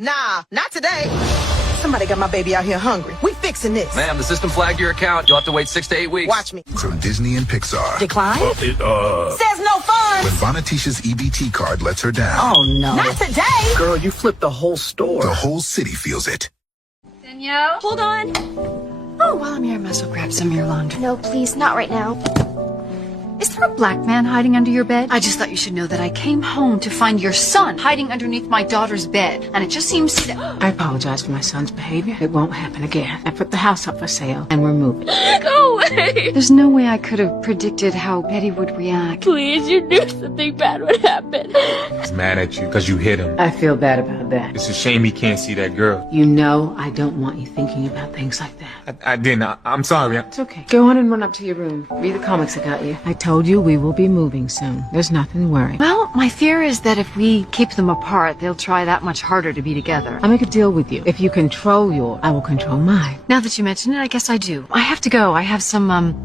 Nah, not today. Somebody got my baby out here hungry. We fixing this. Ma'am, the system flagged your account. You'll have to wait 6 to 8 weeks. Watch me. From Disney and Pixar. Decline? Says no When funds. Bonaticia's EBT card lets her down, Oh, no. Not today. Girl, you flipped the whole store. the whole city feels it. Danielle? Hold on. Oh, while I'm here, I might as well grab some of your laundry. No, please, not right now. Is there a black man hiding under your bed? I just thought you should know that I came home to find your son hiding underneath my daughter's bed. And it just seems that... I apologize for my son's behavior. It won't happen again. I put the house up for sale, and we're moving. Go away! There's no way I could have predicted how Betty would react. Please, you knew something bad would happen. He's mad at you because you hit him. I feel bad about that. It's a shame he can't see that girl. You know I don't want you thinking about things like that. I didn't. I'm sorry. It's okay. Go on and run up to your room. Read the comics I got you. I told you we will be moving soon. There's nothing to worry. Well, my fear is that if we keep them apart, they'll try that much harder to be together. I'll make a deal with you. If you control your, I will control mine. Now that you mention it, I guess I do. I have to go. I have some,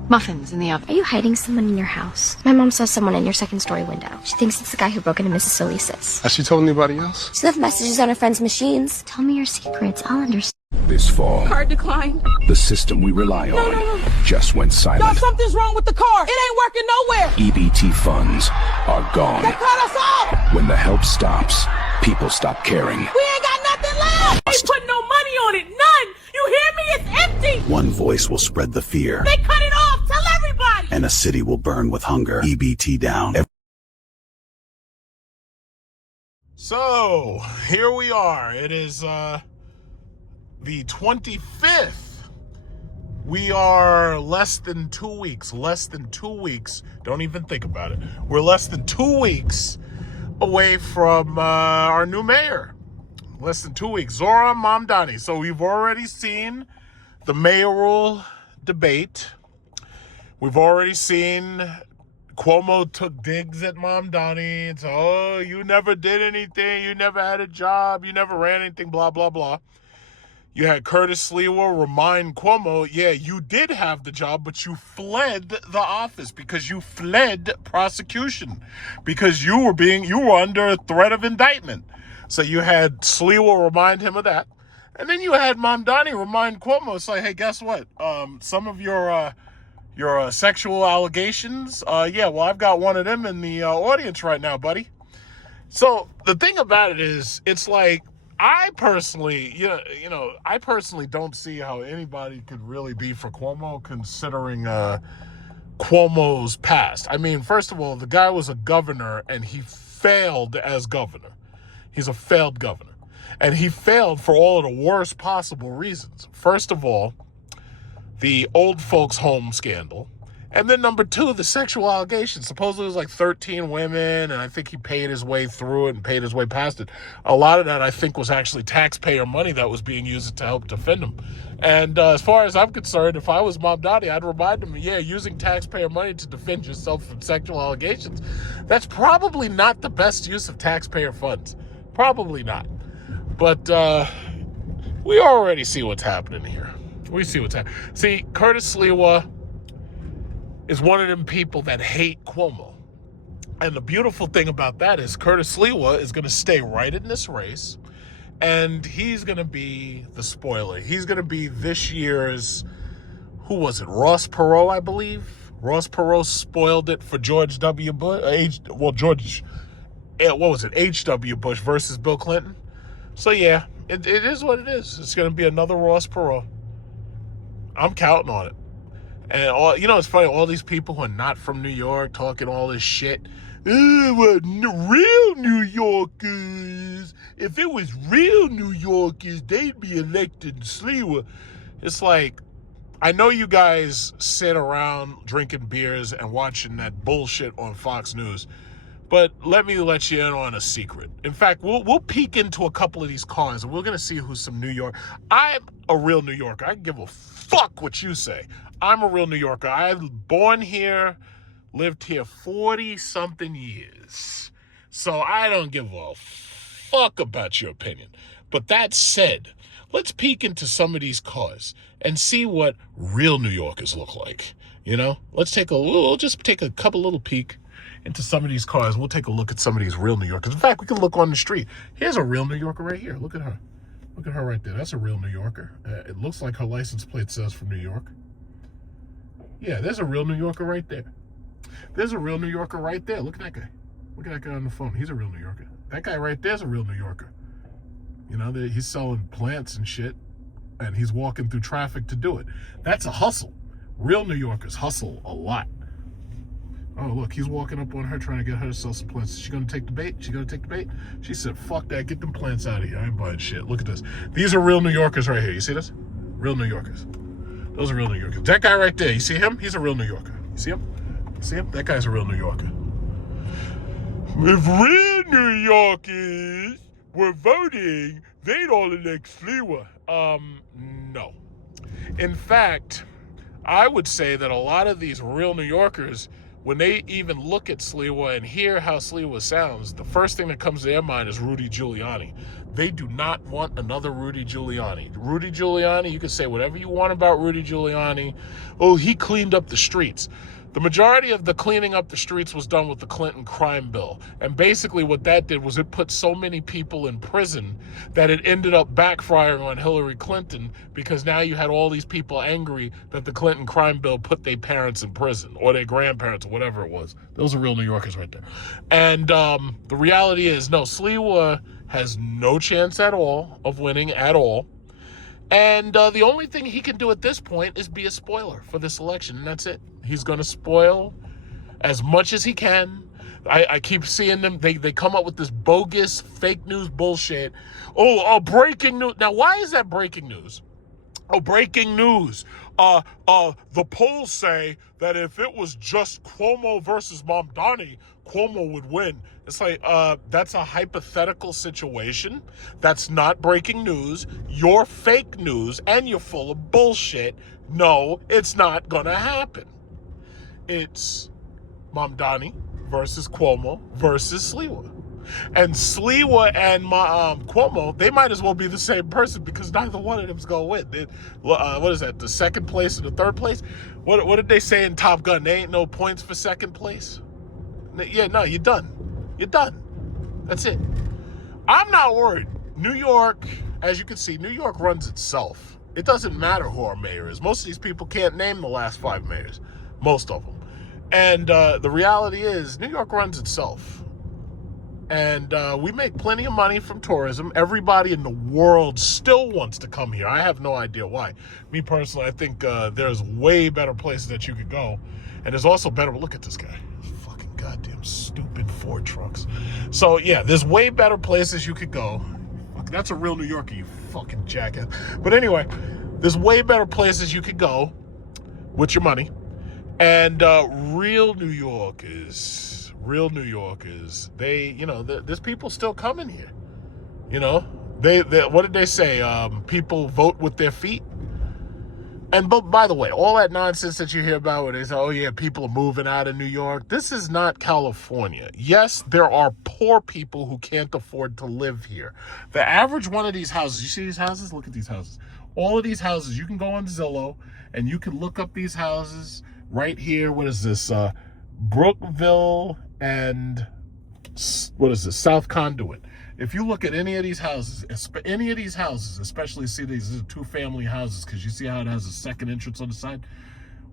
muffins in the oven. Are you hiding someone in your house? My mom saw someone in your second story window. She thinks it's the guy who broke into Mrs. Solis's. Has she told anybody else? She left messages on her friends' machines. Tell me your secrets. I'll understand. This fall, Card decline. the system we rely on just went silent. Something's wrong with the car. It ain't working nowhere. EBT funds are gone. Cut us off. When the help stops, people stop caring. We ain't got nothing left. Ain't put no money on it. None. You hear me? It's empty. One voice will spread the fear, They cut it off. Tell everybody. and a city will burn with hunger. EBT down. So, here we are. It is the 25th. We are less than 2 weeks. Don't even think about it. We're less than 2 weeks away from our new mayor. Less than 2 weeks. Zohran Mamdani. So we've already seen the mayoral debate. We've already seen Cuomo took digs at Mamdani. It's, oh, you never did anything. You never had a job. You never ran anything, blah, blah, blah. You had Curtis Sliwa remind Cuomo, yeah, you did have the job, but you fled the office because you fled prosecution, because you were under threat of indictment. So you had Sliwa remind him of that. And then you had Mamdani remind Cuomo, it's like, hey, guess what? Some of your sexual allegations, I've got one of them in the audience right now, buddy. So the thing about it is, it's like, I personally don't see how anybody could really be for Cuomo, considering Cuomo's past. I mean, first of all, the guy was a governor and he failed as governor. He's a failed governor. And he failed for all of the worst possible reasons. First of all, the old folks home scandal. And then number two, the sexual allegations. Supposedly it was like 13 women, and I think he paid his way through it and paid his way past it. A lot of that, I think, was actually taxpayer money that was being used to help defend him. And as far as I'm concerned, if I was Mamdani, I'd remind him, using taxpayer money to defend yourself from sexual allegations, that's probably not the best use of taxpayer funds. Probably not. But we already see what's happening here. We see what's happening. See, Curtis Sliwa is one of them people that hate Cuomo. And the beautiful thing about that is Curtis Sliwa is going to stay right in this race, and he's going to be the spoiler. He's going to be this year's, who was it, Ross Perot, I believe? Ross Perot spoiled it for George W. Bush, H.W. Bush versus Bill Clinton. So yeah, it is what it is. It's going to be another Ross Perot. I'm counting on it. And it's funny, all these people who are not from New York talking all this shit. Real New Yorkers. If it was real New Yorkers, they'd be elected Sliwa. It's like, I know you guys sit around drinking beers and watching that bullshit on Fox News, but let me let you in on a secret. In fact, we'll peek into a couple of these cars, and we're going to see who's some New York. I'm a real New Yorker. I can give a fuck what you say. I'm a real New Yorker. I'm born here, lived here 40-something years. So I don't give a fuck about your opinion. But that said, let's peek into some of these cars and see what real New Yorkers look like. Let's take just take a couple little peek into some of these cars. We'll take a look at some of these real New Yorkers. In fact, we can look on the street. Here's a real New Yorker right here. Look at her. Look at her right there. That's a real New Yorker. It looks like her license plate says from New York. Yeah, there's a real New Yorker right there. There's a real New Yorker right there. Look at that guy. Look at that guy on the phone. He's a real New Yorker. That guy right there's a real New Yorker. You know, he's selling plants and shit, and he's walking through traffic to do it. That's a hustle. Real New Yorkers hustle a lot. Oh, look, he's walking up on her trying to get her to sell some plants. Is she going to take the bait? She going to take the bait? She said, fuck that. Get them plants out of here. I ain't buying shit. Look at this. These are real New Yorkers right here. You see this? Real New Yorkers. Those are real New Yorkers. That guy right there, you see him? He's a real New Yorker. You see him? You see him? That guy's a real New Yorker. If real New Yorkers were voting, they'd all elect Sliwa. No. In fact, I would say that a lot of these real New Yorkers, when they even look at Sliwa and hear how Sliwa sounds, the first thing that comes to their mind is Rudy Giuliani. They do not want another Rudy Giuliani. Rudy Giuliani, you can say whatever you want about Rudy Giuliani. Oh, he cleaned up the streets. The majority of the cleaning up the streets was done with the Clinton crime bill. And basically what that did was it put so many people in prison that it ended up backfiring on Hillary Clinton, because now you had all these people angry that the Clinton crime bill put their parents in prison, or their grandparents, or whatever it was. Those are real New Yorkers right there. And the reality is, no, Sliwa has no chance at all of winning at all. And the only thing he can do at this point is be a spoiler for this election, and that's it. He's going to spoil as much as he can. I keep seeing them. They come up with this bogus fake news bullshit. Oh, breaking news. Now, why is that breaking news? Oh, breaking news. The polls say that if it was just Cuomo versus Mamdani, Cuomo would win. It's like, that's a hypothetical situation. That's not breaking news. You're fake news, and you're full of bullshit. No, it's not gonna happen. It's Mamdani versus Cuomo versus Sliwa. And Sliwa and Cuomo, they might as well be the same person, because neither one of them's gonna win. What is that, the second place and the third place? What did they say in Top Gun? There ain't no points for second place? Yeah, no, you're done. You're done. That's it. I'm not worried. New York, as you can see, New York runs itself. It doesn't matter who our mayor is. Most of these people can't name the last 5 mayors. Most of them. And the reality is, New York runs itself. And we make plenty of money from tourism. Everybody in the world still wants to come here. I have no idea why. Me personally, I think there's way better places that you could go. And there's also better, look at this guy. Fucking goddamn stupid Ford trucks. So yeah, there's way better places you could go. Fuck, that's a real New Yorker, you fucking jackass. But anyway, there's way better places you could go with your money. And real New Yorkers, they, you know, there's people still coming here. You know, they what did they say? People vote with their feet. And but by the way, all that nonsense that you hear about where they say, oh yeah, people are moving out of New York. This is not California. Yes, there are poor people who can't afford to live here. The average one of these houses, you see these houses? Look at these houses. All of these houses, you can go on Zillow and you can look up these houses right here. What is this? Brookville and what is this? South Conduit. If you look at any of these houses, especially see these are 2-family houses, because you see how it has a second entrance on the side.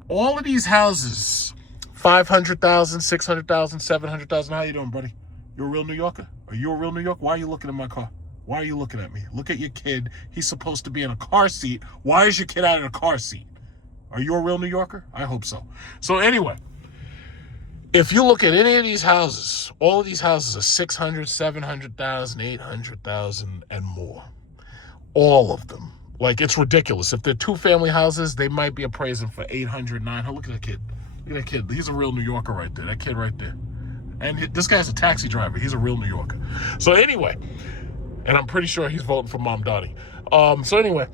All of these houses, $500,000, $600,000, $700,000. How you doing, buddy? You're a real New Yorker? Are you a real New Yorker? Why are you looking at my car? Why are you looking at me? Look at your kid. He's supposed to be in a car seat. Why is your kid out in a car seat? Are you a real New Yorker? I hope so. So anyway, if you look at any of these houses, all of these houses are $600,000, $700,000, $800,000 and more. All of them. Like, it's ridiculous. If they're 2-family houses, they might be appraising for $800,000, $900,000. Look at that kid. Look at that kid. He's a real New Yorker right there. That kid right there. And this guy's a taxi driver. He's a real New Yorker. So anyway, and I'm pretty sure he's voting for Mamdani. So anyway,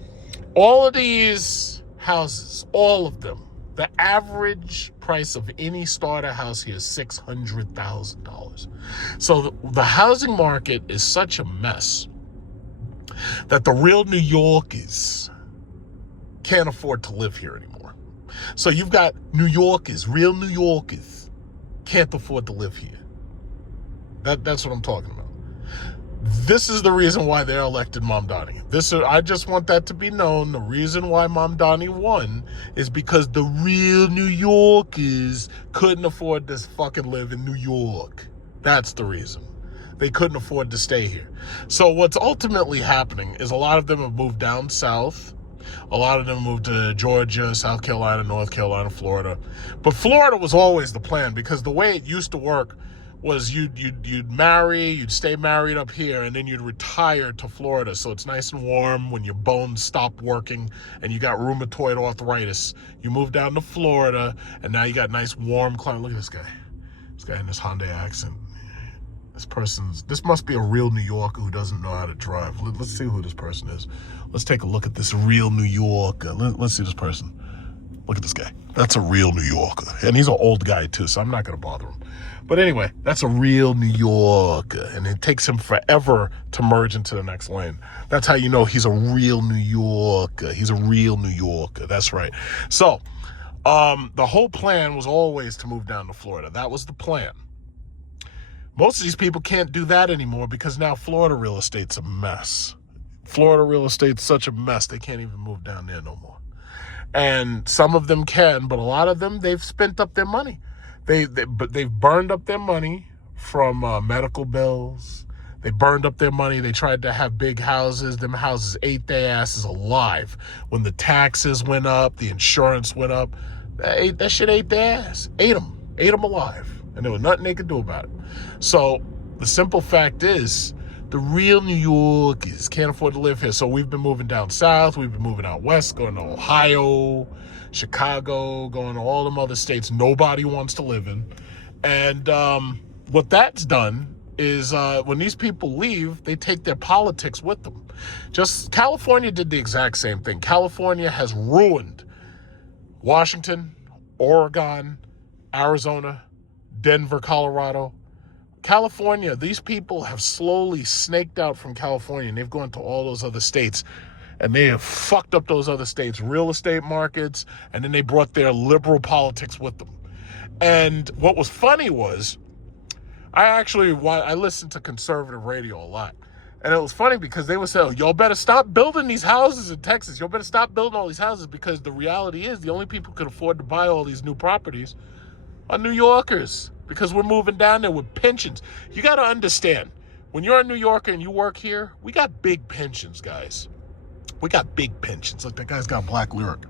all of these houses, all of them, the average price of any starter house here is $600,000. So the housing market is such a mess that the real New Yorkers can't afford to live here anymore. So you've got New Yorkers, real New Yorkers, can't afford to live here. That's what I'm talking about. This is the reason why they elected Mamdani. I just want that to be known. The reason why Mamdani won is because the real New Yorkers couldn't afford to fucking live in New York. That's the reason. They couldn't afford to stay here. So what's ultimately happening is a lot of them have moved down south. A lot of them moved to Georgia, South Carolina, North Carolina, Florida. But Florida was always the plan, because the way it used to work was you'd marry, you'd stay married up here, and then you'd retire to Florida. So it's nice and warm when your bones stop working and you got rheumatoid arthritis. You move down to Florida, and now you got nice warm climate. Look at this guy. This guy in this Hyundai accent. This must be a real New Yorker who doesn't know how to drive. Let's see who this person is. Let's take a look at this real New Yorker. Let's see this person. Look at this guy. That's a real New Yorker. And he's an old guy too, so I'm not going to bother him. But anyway, that's a real New Yorker. And it takes him forever to merge into the next lane. That's how you know he's a real New Yorker. He's a real New Yorker. That's right. So the whole plan was always to move down to Florida. That was the plan. Most of these people can't do that anymore because now Florida real estate's a mess. Florida real estate's such a mess, they can't even move down there no more. And some of them can, but a lot of them, they've spent up their money. They've burned up their money from medical bills. They burned up their money. They tried to have big houses. Them houses ate their asses alive. When the taxes went up, the insurance went up, that shit ate their ass. Ate them alive. And there was nothing they could do about it. So the simple fact is, the real New Yorkers can't afford to live here. So we've been moving down south. We've been moving out west, going to Ohio, Chicago, going to all them other states nobody wants to live in. And what that's done is when these people leave, they take their politics with them. Just California did the exact same thing. California has ruined Washington, Oregon, Arizona, Denver, Colorado. California, these people have slowly snaked out from California, and they've gone to all those other states, and they have fucked up those other states' real estate markets, and then they brought their liberal politics with them. And what was funny was, I listened to conservative radio a lot, and it was funny because they would say, y'all better stop building these houses in Texas. Y'all better stop building all these houses, because the reality is the only people who can afford to buy all these new properties are New Yorkers, because we're moving down there with pensions. You got to understand, when you're a New Yorker and you work here, we got big pensions, guys. We got big pensions. Look, that guy's got black lyric.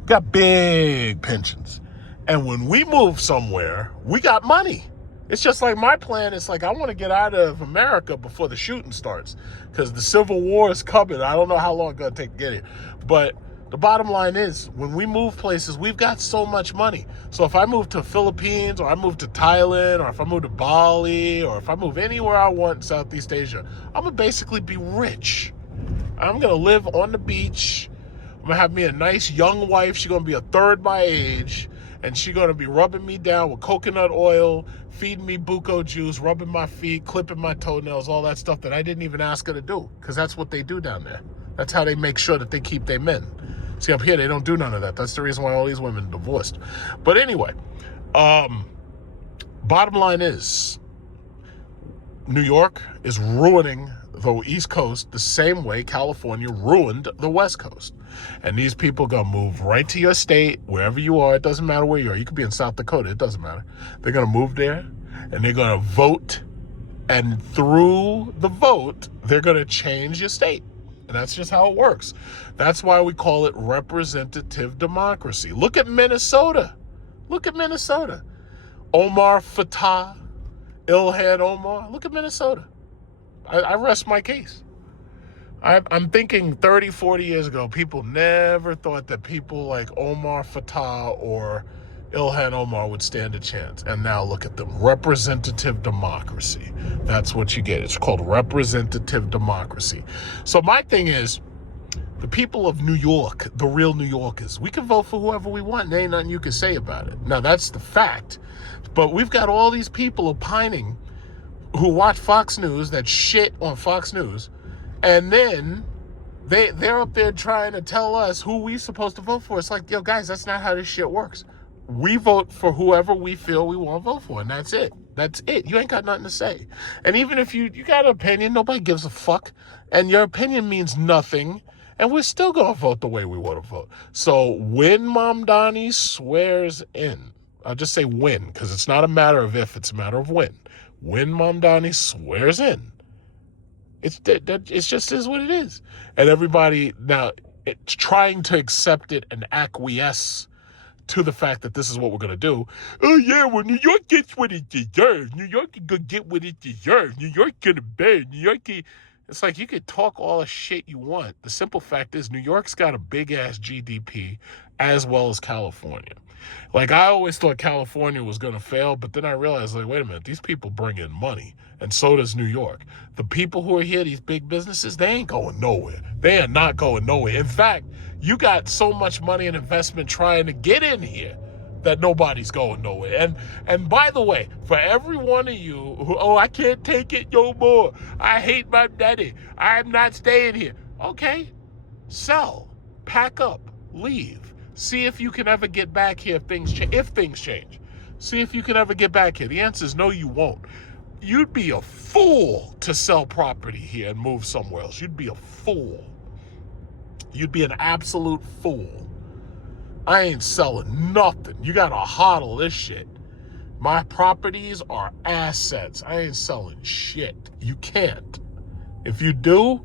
We got big pensions. And when we move somewhere, we got money. It's just like my plan. It's like, I want to get out of America before the shooting starts, because the Civil War is coming. I don't know how long it's going to take to get here. But the bottom line is, when we move places, we've got so much money. So if I move to Philippines, or I move to Thailand, or if I move to Bali, or if I move anywhere I want in Southeast Asia, I'm going to basically be rich. I'm going to live on the beach. I'm going to have me a nice young wife. She's going to be a third my age. And she's going to be rubbing me down with coconut oil, feeding me buko juice, rubbing my feet, clipping my toenails, all that stuff that I didn't even ask her to do. Because that's what they do down there. That's how they make sure that they keep their men. See, up here, they don't do none of that. That's the reason why all these women are divorced. But anyway, bottom line is, New York is ruining the East Coast the same way California ruined the West Coast. And these people are going to move right to your state, wherever you are. It doesn't matter where you are. You could be in South Dakota. It doesn't matter. They're going to move there, and they're going to vote. And through the vote, they're going to change your state. And that's just how it works. That's why we call it representative democracy. Look at Minnesota. Look at Minnesota. Omar Fatah, Ilhan Omar. Look at Minnesota. I rest my case. I'm thinking 30, 40 years ago, people never thought that people like Omar Fatah or Ilhan Omar would stand a chance. And now look at them. Representative democracy. That's what you get. It's called representative democracy. So my thing is, the people of New York, the real New Yorkers, we can vote for whoever we want. There ain't nothing you can say about it. Now, that's the fact. But we've got all these people opining who watch Fox News, that shit on Fox News, and then they're up there trying to tell us who we supposed to vote for. It's like, yo, guys, that's not how this shit works. we vote for whoever we feel we want to vote for, and that's it. That's it. You ain't got nothing to say. And even if you got an opinion, nobody gives a fuck, and your opinion means nothing, and we're still going to vote the way we want to vote. So when Mamdani swears in, I'll just say when, because it's not a matter of if, it's a matter of when. When Mamdani swears in, it's just is what it is. And everybody now, it's trying to accept it and acquiesce to the fact that this is what we're going to do. Oh, yeah, well, New York gets what it deserves. New York is going to get what it deserves. New York going to bed. New York... It's like you could talk all the shit you want. The simple fact is New York's got a big-ass GDP as well as California. Like, I always thought California was going to fail, but then I realized, like, wait a minute, these people bring in money, and so does New York. The people who are here, these big businesses, they ain't going nowhere. They are not going nowhere. In fact, you got so much money and investment trying to get in here that nobody's going nowhere. And by the way, for every one of you who, oh, I can't take it no more. I hate my daddy. I'm not staying here. Okay, sell, pack up, leave. See if you can ever get back here if things change. See if you can ever get back here. The answer is no, you won't. You'd be a fool to sell property here and move somewhere else. You'd be a fool. You'd be an absolute fool. I ain't selling nothing. You gotta hodl this shit. My properties are assets. I ain't selling shit. You can't. If you do,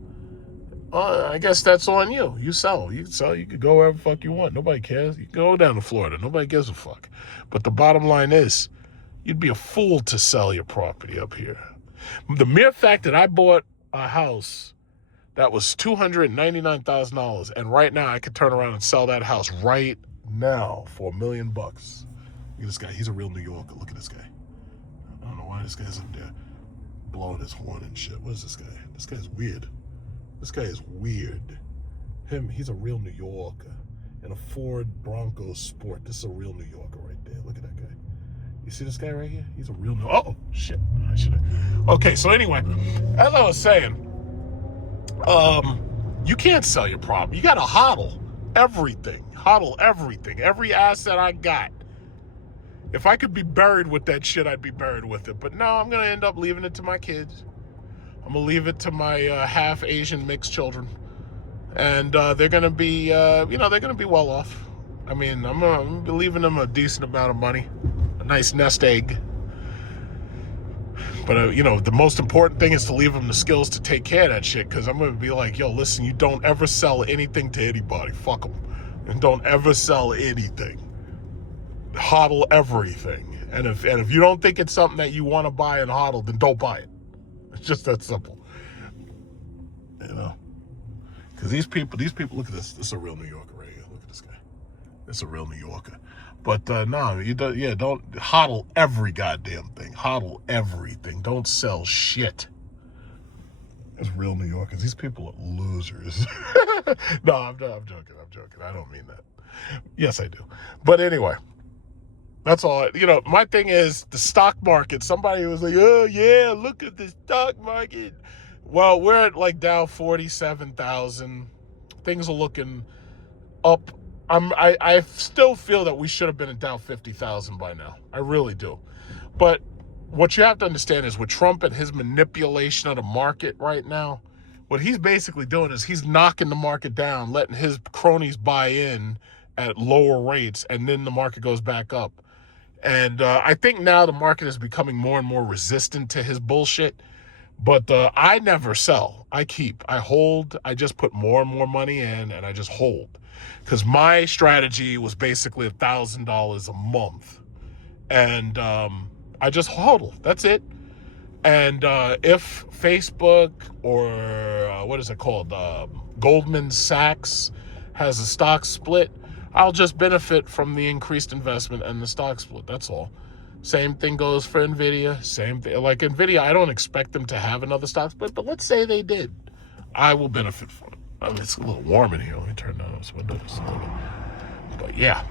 I guess that's on you. You sell. You can sell. You can go wherever the fuck you want. Nobody cares. You can go down to Florida. Nobody gives a fuck. But the bottom line is, you'd be a fool to sell your property up here. The mere fact that I bought a house that was $299,000, and right now I could turn around and sell that house right now for $1 million. Look at this guy. He's a real New Yorker. Look at this guy. I don't know why this guy's up there blowing his horn and shit. What is this guy? This guy's weird. This guy is weird. He's a real New Yorker in a Ford Bronco Sport. This is a real New Yorker right there. Look at that guy. You see this guy right here? He's a real New Yorker. Oh, shit. I should have. Okay, so anyway, as I was saying, you can't sell your property. You got to hodl everything. Hodl everything. Every asset I got. If I could be buried with that shit, I'd be buried with it. But no, I'm going to end up leaving it to my kids. I'm going to leave it to my half Asian mixed children. And they're going to be, they're going to be well off. I mean, I'm going to be leaving them a decent amount of money. A nice nest egg. But, the most important thing is to leave them the skills to take care of that shit. Because I'm going to be like, yo, listen, you don't ever sell anything to anybody. Fuck them. And don't ever sell anything. Hodl everything. And if you don't think it's something that you want to buy and hodl, then don't buy it. It's just that simple. Because these people, look at this. This is a real New Yorker right here. Look at this guy. This is a real New Yorker. But no, don't hodl every goddamn thing. Hodl everything. Don't sell shit. It's real New Yorkers. These people are losers. No, I'm joking. I don't mean that. Yes, I do. But anyway, that's all. My thing is the stock market. Somebody was like, oh, yeah, look at the stock market. Well, we're at like Dow 47,000. Things are looking up. I still feel that we should have been at Dow 50,000 by now. I really do. But what you have to understand is with Trump and his manipulation of the market right now, what he's basically doing is he's knocking the market down, letting his cronies buy in at lower rates, and then the market goes back up. And I think now the market is becoming more and more resistant to his bullshit. But I never sell. I keep. I hold. I just put more and more money in, and I just hold. Because my strategy was basically $1,000 a month. And I just hodl. That's it. And if Facebook or what is it called? Goldman Sachs has a stock split, I'll just benefit from the increased investment and the stock split. That's all. Same thing goes for NVIDIA. Same thing. Like NVIDIA, I don't expect them to have another stock split, but let's say they did. I will benefit from it. I mean, it's a little warm in here. Let me turn down this window just a little. But yeah.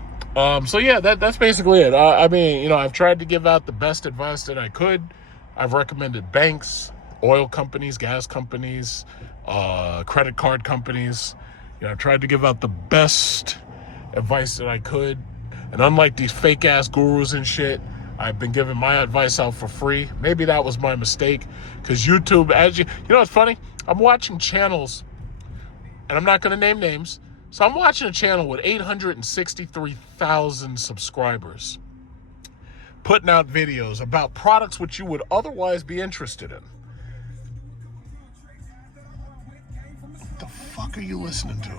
So yeah, that's basically it. I mean, I've tried to give out the best advice that I could. I've recommended banks, oil companies, gas companies, credit card companies. I've tried to give out the best advice that I could. And unlike these fake ass gurus and shit, I've been giving my advice out for free. Maybe that was my mistake, because YouTube, you know what's funny? I'm watching channels, and I'm not going to name names. So I'm watching a channel with 863,000 subscribers, putting out videos about products which you would otherwise be interested in. What the fuck are you listening to?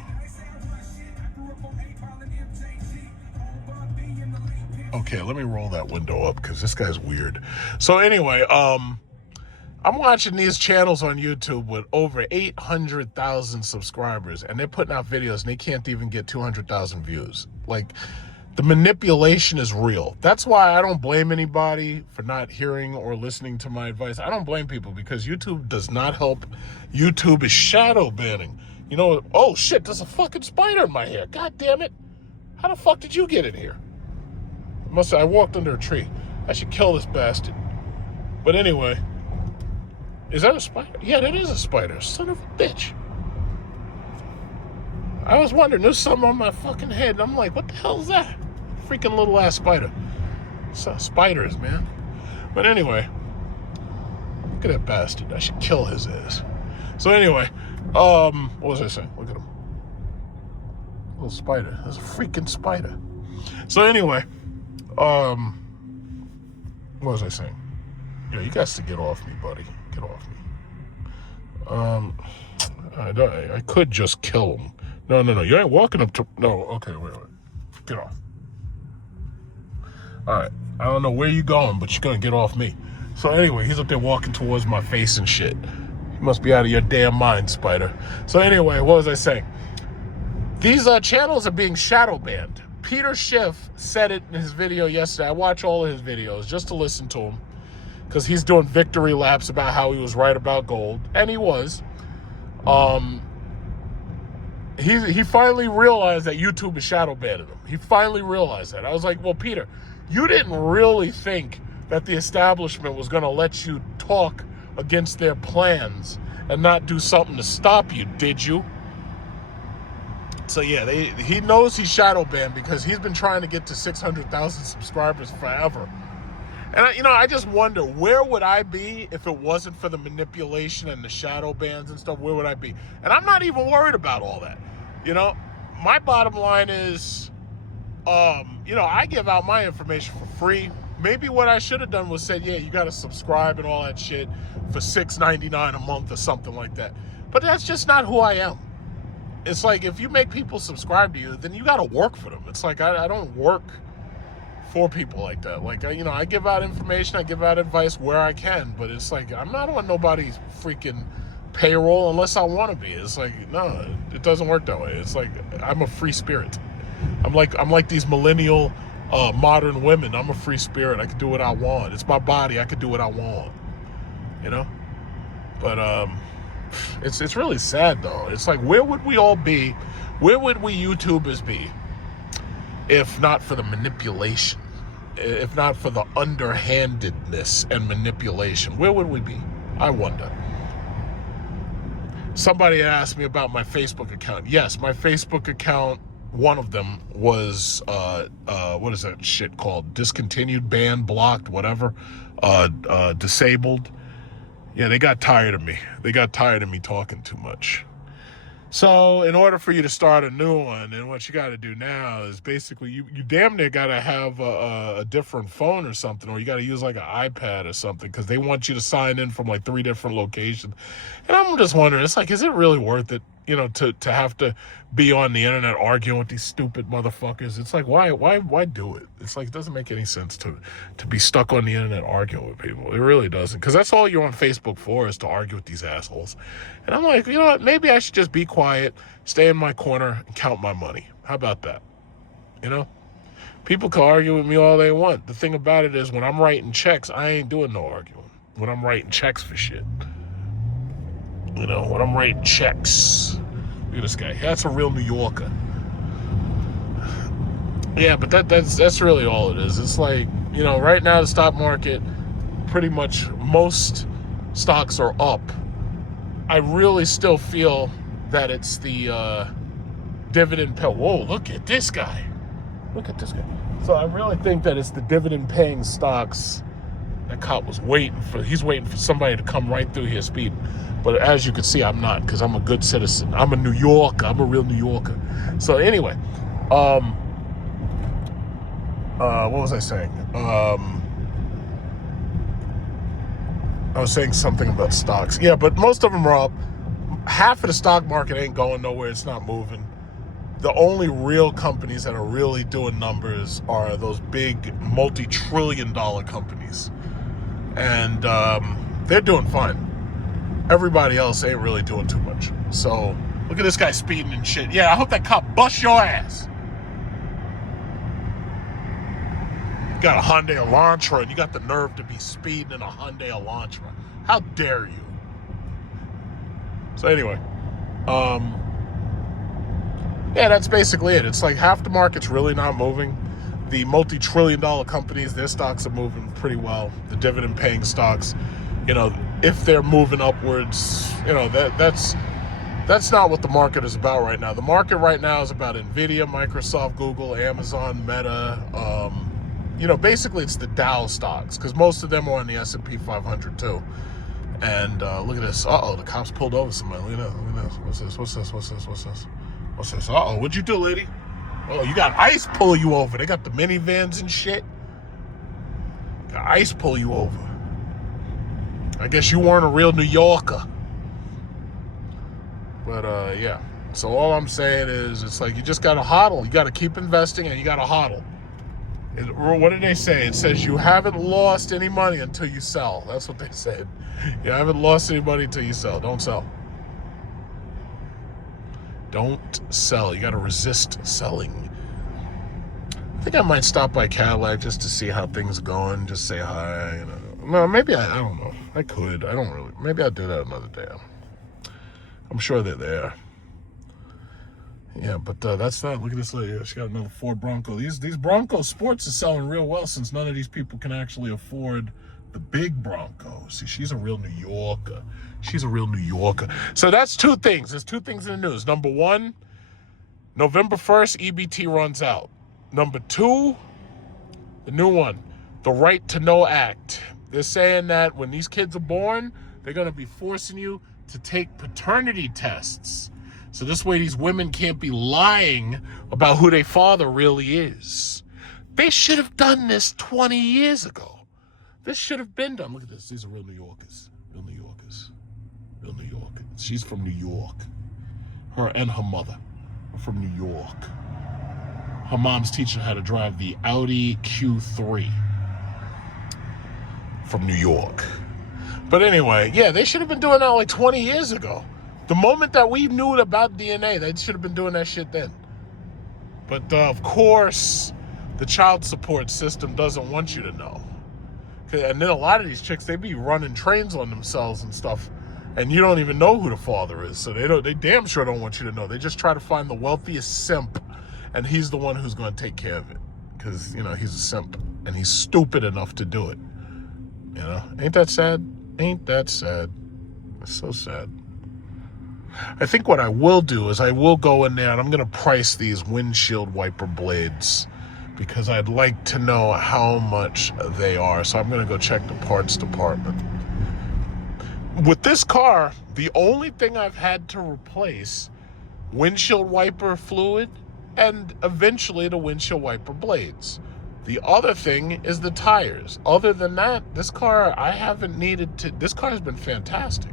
Okay, let me roll that window up because this guy's weird. So anyway, I'm watching these channels on YouTube with over 800,000 subscribers, and they're putting out videos and they can't even get 200,000 views. Like, the manipulation is real. That's why I don't blame anybody for not hearing or listening to my advice. I don't blame people, because YouTube does not help. YouTube is shadow banning. You know, oh shit, there's a fucking spider in my hair. God damn it. How the fuck did you get in here? I walked under a tree. I should kill this bastard. But anyway, is that a spider? Yeah, that is a spider. Son of a bitch. I was wondering, there's something on my fucking head, and I'm like, what the hell is that? Freaking little ass spider. Spiders, man. But anyway, look at that bastard. I should kill his ass. So anyway, what was I saying? Look at him. Little spider. There's a freaking spider. So anyway, what was I saying? Yeah, you guys to get off me, buddy. Get off me. I could just kill him. No. You ain't walking up to... No, okay, wait. Get off. All right. I don't know where you going, but you're going to get off me. So anyway, he's up there walking towards my face and shit. You must be out of your damn mind, spider. So anyway, what was I saying? These channels are being shadow banned. Peter Schiff said it in his video yesterday. I watch all of his videos just to listen to him, because he's doing victory laps about how he was right about gold, and he was. He finally realized that YouTube is shadow banning him. He finally realized that. I was like, well, Peter, you didn't really think that the establishment was going to let you talk against their plans and not do something to stop you, did you? So yeah, he knows he's shadow banned, because he's been trying to get to 600,000 subscribers forever. And I just wonder, where would I be if it wasn't for the manipulation and the shadow bans and stuff? Where would I be? And I'm not even worried about all that. My bottom line is, I give out my information for free. Maybe what I should have done was said, yeah, you got to subscribe and all that shit for $6.99 a month or something like that. But that's just not who I am. It's like, if you make people subscribe to you, then you got to work for them. It's like, I don't work for people like that. Like, I give out information, I give out advice where I can, but it's like, I'm not on nobody's freaking payroll unless I want to be. It's like, no, it doesn't work that way. It's like, I'm a free spirit. I'm like these millennial modern women. I'm a free spirit. I can do what I want. It's my body. I can do what I want. But it's really sad though. It's like, where would we all be? Where would we YouTubers be if not for the manipulation? If not for the underhandedness and manipulation? Where would we be? I wonder. Somebody asked me about my Facebook account. Yes, my Facebook account, one of them was, what is that shit called? Discontinued, banned, blocked, whatever, disabled. Yeah, they got tired of me. They got tired of me talking too much. So in order for you to start a new one, and what you got to do now is basically you damn near got to have a different phone or something, or you got to use like an iPad or something, because they want you to sign in from like 3 different locations. And I'm just wondering, it's like, is it really worth it, to have to be on the internet arguing with these stupid motherfuckers? It's like, why do it? It's like, it doesn't make any sense to be stuck on the internet arguing with people. It really doesn't, because that's all you're on Facebook for, is to argue with these assholes. And I'm like, you know what? Maybe I should just be quiet, stay in my corner, and count my money. How about that? People can argue with me all they want. The thing about it is, when I'm writing checks, I ain't doing no arguing. When I'm writing checks for shit. When I'm writing checks. Look at this guy. That's a real New Yorker. Yeah, but that's really all it is. It's like, right now the stock market, pretty much most stocks are up. I really still feel that it's the dividend pay. Whoa, look at this guy. Look at this guy. So I really think that it's the dividend-paying stocks. That cop was he's waiting for somebody to come right through here speeding. But as you can see, I'm not, because I'm a good citizen. I'm a New Yorker. I'm a real New Yorker. So anyway, what was I saying? I was saying something about stocks. Yeah, but most of them are up. Half of the stock market ain't going nowhere. It's not moving. The only real companies that are really doing numbers are those big multi-trillion-dollar companies. And they're doing fine. Everybody else ain't really doing too much. So, look at this guy speeding and shit. Yeah, I hope that cop busts your ass. You got a Hyundai Elantra and you got the nerve to be speeding in a Hyundai Elantra. How dare you? So anyway, yeah, that's basically it. It's like half the market's really not moving. The multi-trillion-dollar companies, their stocks are moving pretty well. The dividend-paying stocks, you know, if they're moving upwards, you know, that's not what the market is about right now. The market right now is about Nvidia, Microsoft, Google, Amazon, Meta. You know, basically it's the Dow stocks, because most of them are on the S&P 500 too. And look at this. Uh-oh, the cops pulled over somebody. Look at that. Look at this. What's this? What's this? What's this? What's this? What's this? Uh-oh, what'd you do, lady? Oh, you got ICE pull you over. They got the minivans and shit. Got ICE pull you over. I guess you weren't a real New Yorker. But, yeah. So all I'm saying is, it's like you just got to hodl. You got to keep investing and you got to hodl. What did they say? It says you haven't lost any money until you sell. That's what they said. You haven't lost any money until you sell. Don't sell. Don't sell. You got to resist selling. I think I might stop by Cadillac just to see how things are going. Just say hi. You know. No, maybe I don't know. I could. I don't really. Maybe I'll do that another day. I'm sure they're there. Yeah, but that's that. Look at this lady. She got another Ford Bronco. These Bronco Sports are selling real well since none of these people can actually afford the big Bronco. See, she's a real New Yorker. She's a real New Yorker. So that's two things. There's two things in the news. Number one, November 1st, EBT runs out. Number two, the new one, the Right to Know Act. They're saying that when these kids are born, they're going to be forcing you to take paternity tests. So this way these women can't be lying about who their father really is. They should have done this 20 years ago. This should have been done. Look at this. These are real New Yorkers. Real New Yorkers. Real New York. She's from New York. Her and her mother are from New York. Her mom's teaching her how to drive the Audi Q3 from New York. But anyway, yeah, they should have been doing that like 20 years ago. The moment that we knew about DNA, they should have been doing that shit then. But of course, the child support system doesn't want you to know. And then a lot of these chicks, they be running trains on themselves and stuff, and you don't even know who the father is. So they damn sure don't want you to know. They just try to find the wealthiest simp, and he's the one who's going to take care of it, because you know he's a simp and he's stupid enough to do it. You know, ain't that sad? Ain't that sad? It's so sad. I think what I will do is I will go in there and I'm going to price these windshield wiper blades, because I'd like to know how much they are. So I'm going to go check the parts department. With this car, the only thing I've had to replace, windshield wiper fluid and eventually the windshield wiper blades. The other thing is the tires. Other than that, this car, I haven't needed to. This car has been fantastic.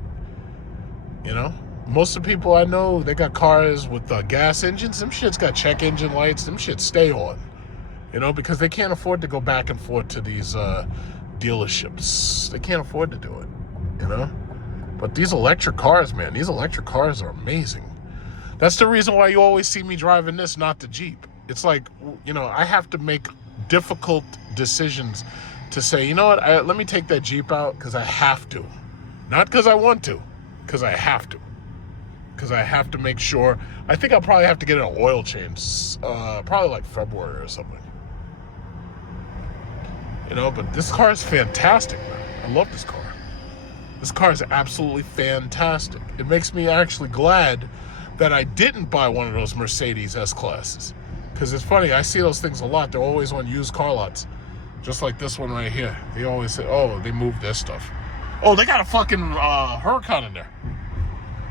You know? Most of the people I know, they got cars with gas engines. Them shit's got check engine lights. Them shit stay on. You know, because they can't afford to go back and forth to these dealerships. They can't afford to do it, you know? But these electric cars, man, these electric cars are amazing. That's the reason why you always see me driving this, not the Jeep. It's like, you know, I have to make difficult decisions to say, you know what, let me take that Jeep out because I have to. Not because I want to, because I have to. Because I have to make sure. I think I'll probably have to get an oil change, probably like February or something. You know, but this car is fantastic, man. I love this car. This car is absolutely fantastic. It makes me actually glad that I didn't buy one of those Mercedes S-Classes. Because it's funny, I see those things a lot. They're always on used car lots. Just like this one right here. They always say, oh, they moved their stuff. Oh, they got a fucking Huracan in there.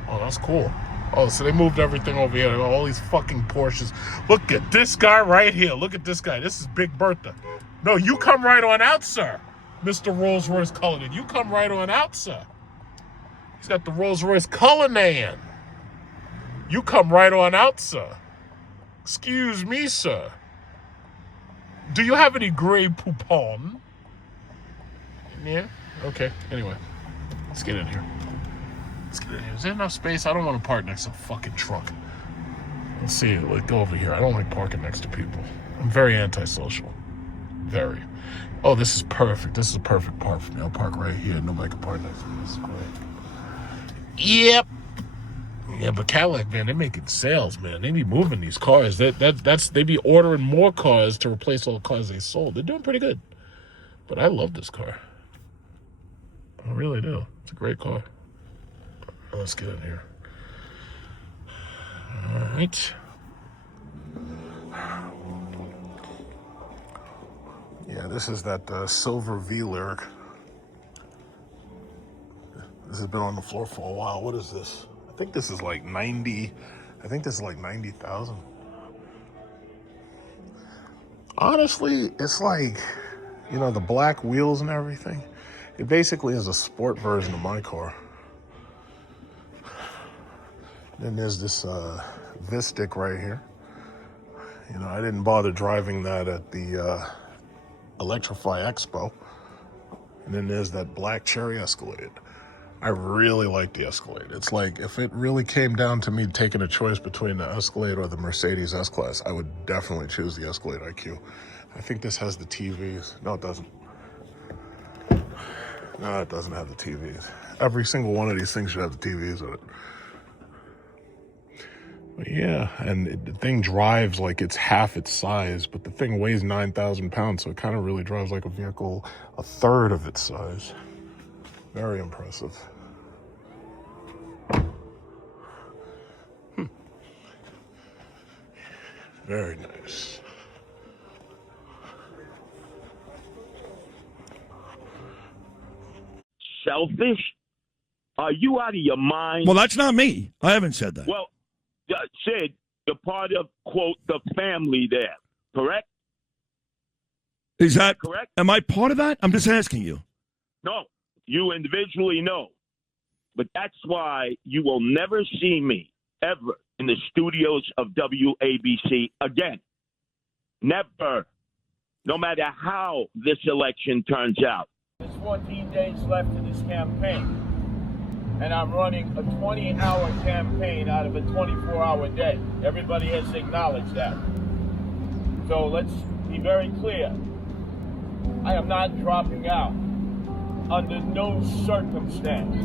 Oh, that's cool. Oh, so they moved everything over here. All these fucking Porsches. Look at this guy right here. Look at this guy. This is Big Bertha. No, you come right on out, sir. Mr. Rolls-Royce Cullinan. You come right on out, sir. He's got the Rolls-Royce Cullinan. You come right on out, sir. Excuse me, sir. Do you have any Grey Poupon? Yeah? Okay. Anyway. Let's get in here. Let's get in here. Is there enough space? I don't want to park next to a fucking truck. Let's see. Like, go over here. I don't like parking next to people. I'm very antisocial. Very. Oh, this is perfect. This is a perfect park for me. I'll park right here. Nobody can park next to me. This is great. Yep. Yeah, but Cadillac, man, they're making sales, man. They be moving these cars. They be ordering more cars to replace all the cars they sold. They're doing pretty good. But I love this car. I really do. It's a great car. Let's get in here. All right. Yeah, this is that silver V Lyric. This has been on the floor for a while. What is this? I think this is like 90. I think this is like 90,000. Honestly, it's like, you know, the black wheels and everything. It basically is a sport version of my car. Then there's this Vistic right here. You know, I didn't bother driving that at the Electrify Expo. And then there's that black Cherry Escalade. I really like the Escalade. It's like, if it really came down to me taking a choice between the Escalade or the Mercedes S-Class, I would definitely choose the Escalade IQ. I think this has the TVs. No, it doesn't. No, it doesn't have the TVs. Every single one of these things should have the TVs in it. But yeah, and the thing drives like it's half its size, but the thing weighs 9,000 pounds, so it kind of really drives like a vehicle a third of its size. Very impressive. Very nice. Selfish? Are you out of your mind? Well, that's not me. I haven't said that. Well, Sid, you're part of, quote, the family there, correct? Is that correct? Am I part of that? I'm just asking you. No, you individually know. But that's why you will never see me ever in the studios of WABC again. Never. No matter how this election turns out. There's 14 days left in this campaign. And I'm running a 20-hour campaign out of a 24-hour day. Everybody has acknowledged that. So let's be very clear. I am not dropping out under no circumstance.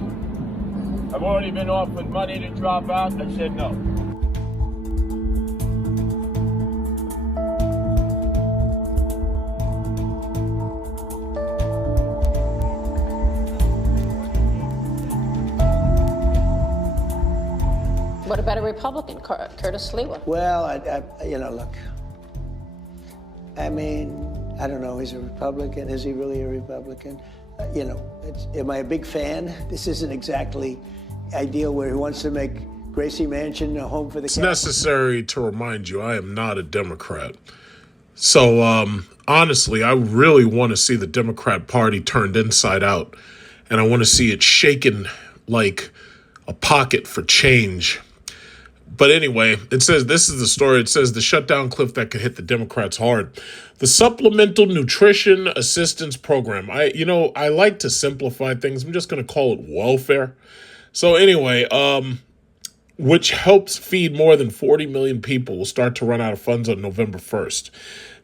I've already been offered money to drop out. I said no. What about a Republican, Curtis Sliwa? Well, look. I mean, I don't know. He's a Republican. Is he really a Republican? Am I a big fan? This isn't exactly ideal where he wants to make Gracie Mansion a home for the It's necessary to remind you, I am not a Democrat. So, honestly, I really want to see the Democrat Party turned inside out. And I want to see it shaken like a pocket for change. But anyway, it says, this is the story. It says the shutdown cliff that could hit the Democrats hard. The Supplemental Nutrition Assistance Program. I like to simplify things. I'm just going to call it welfare. So anyway, which helps feed more than 40 million people, will start to run out of funds on November 1st.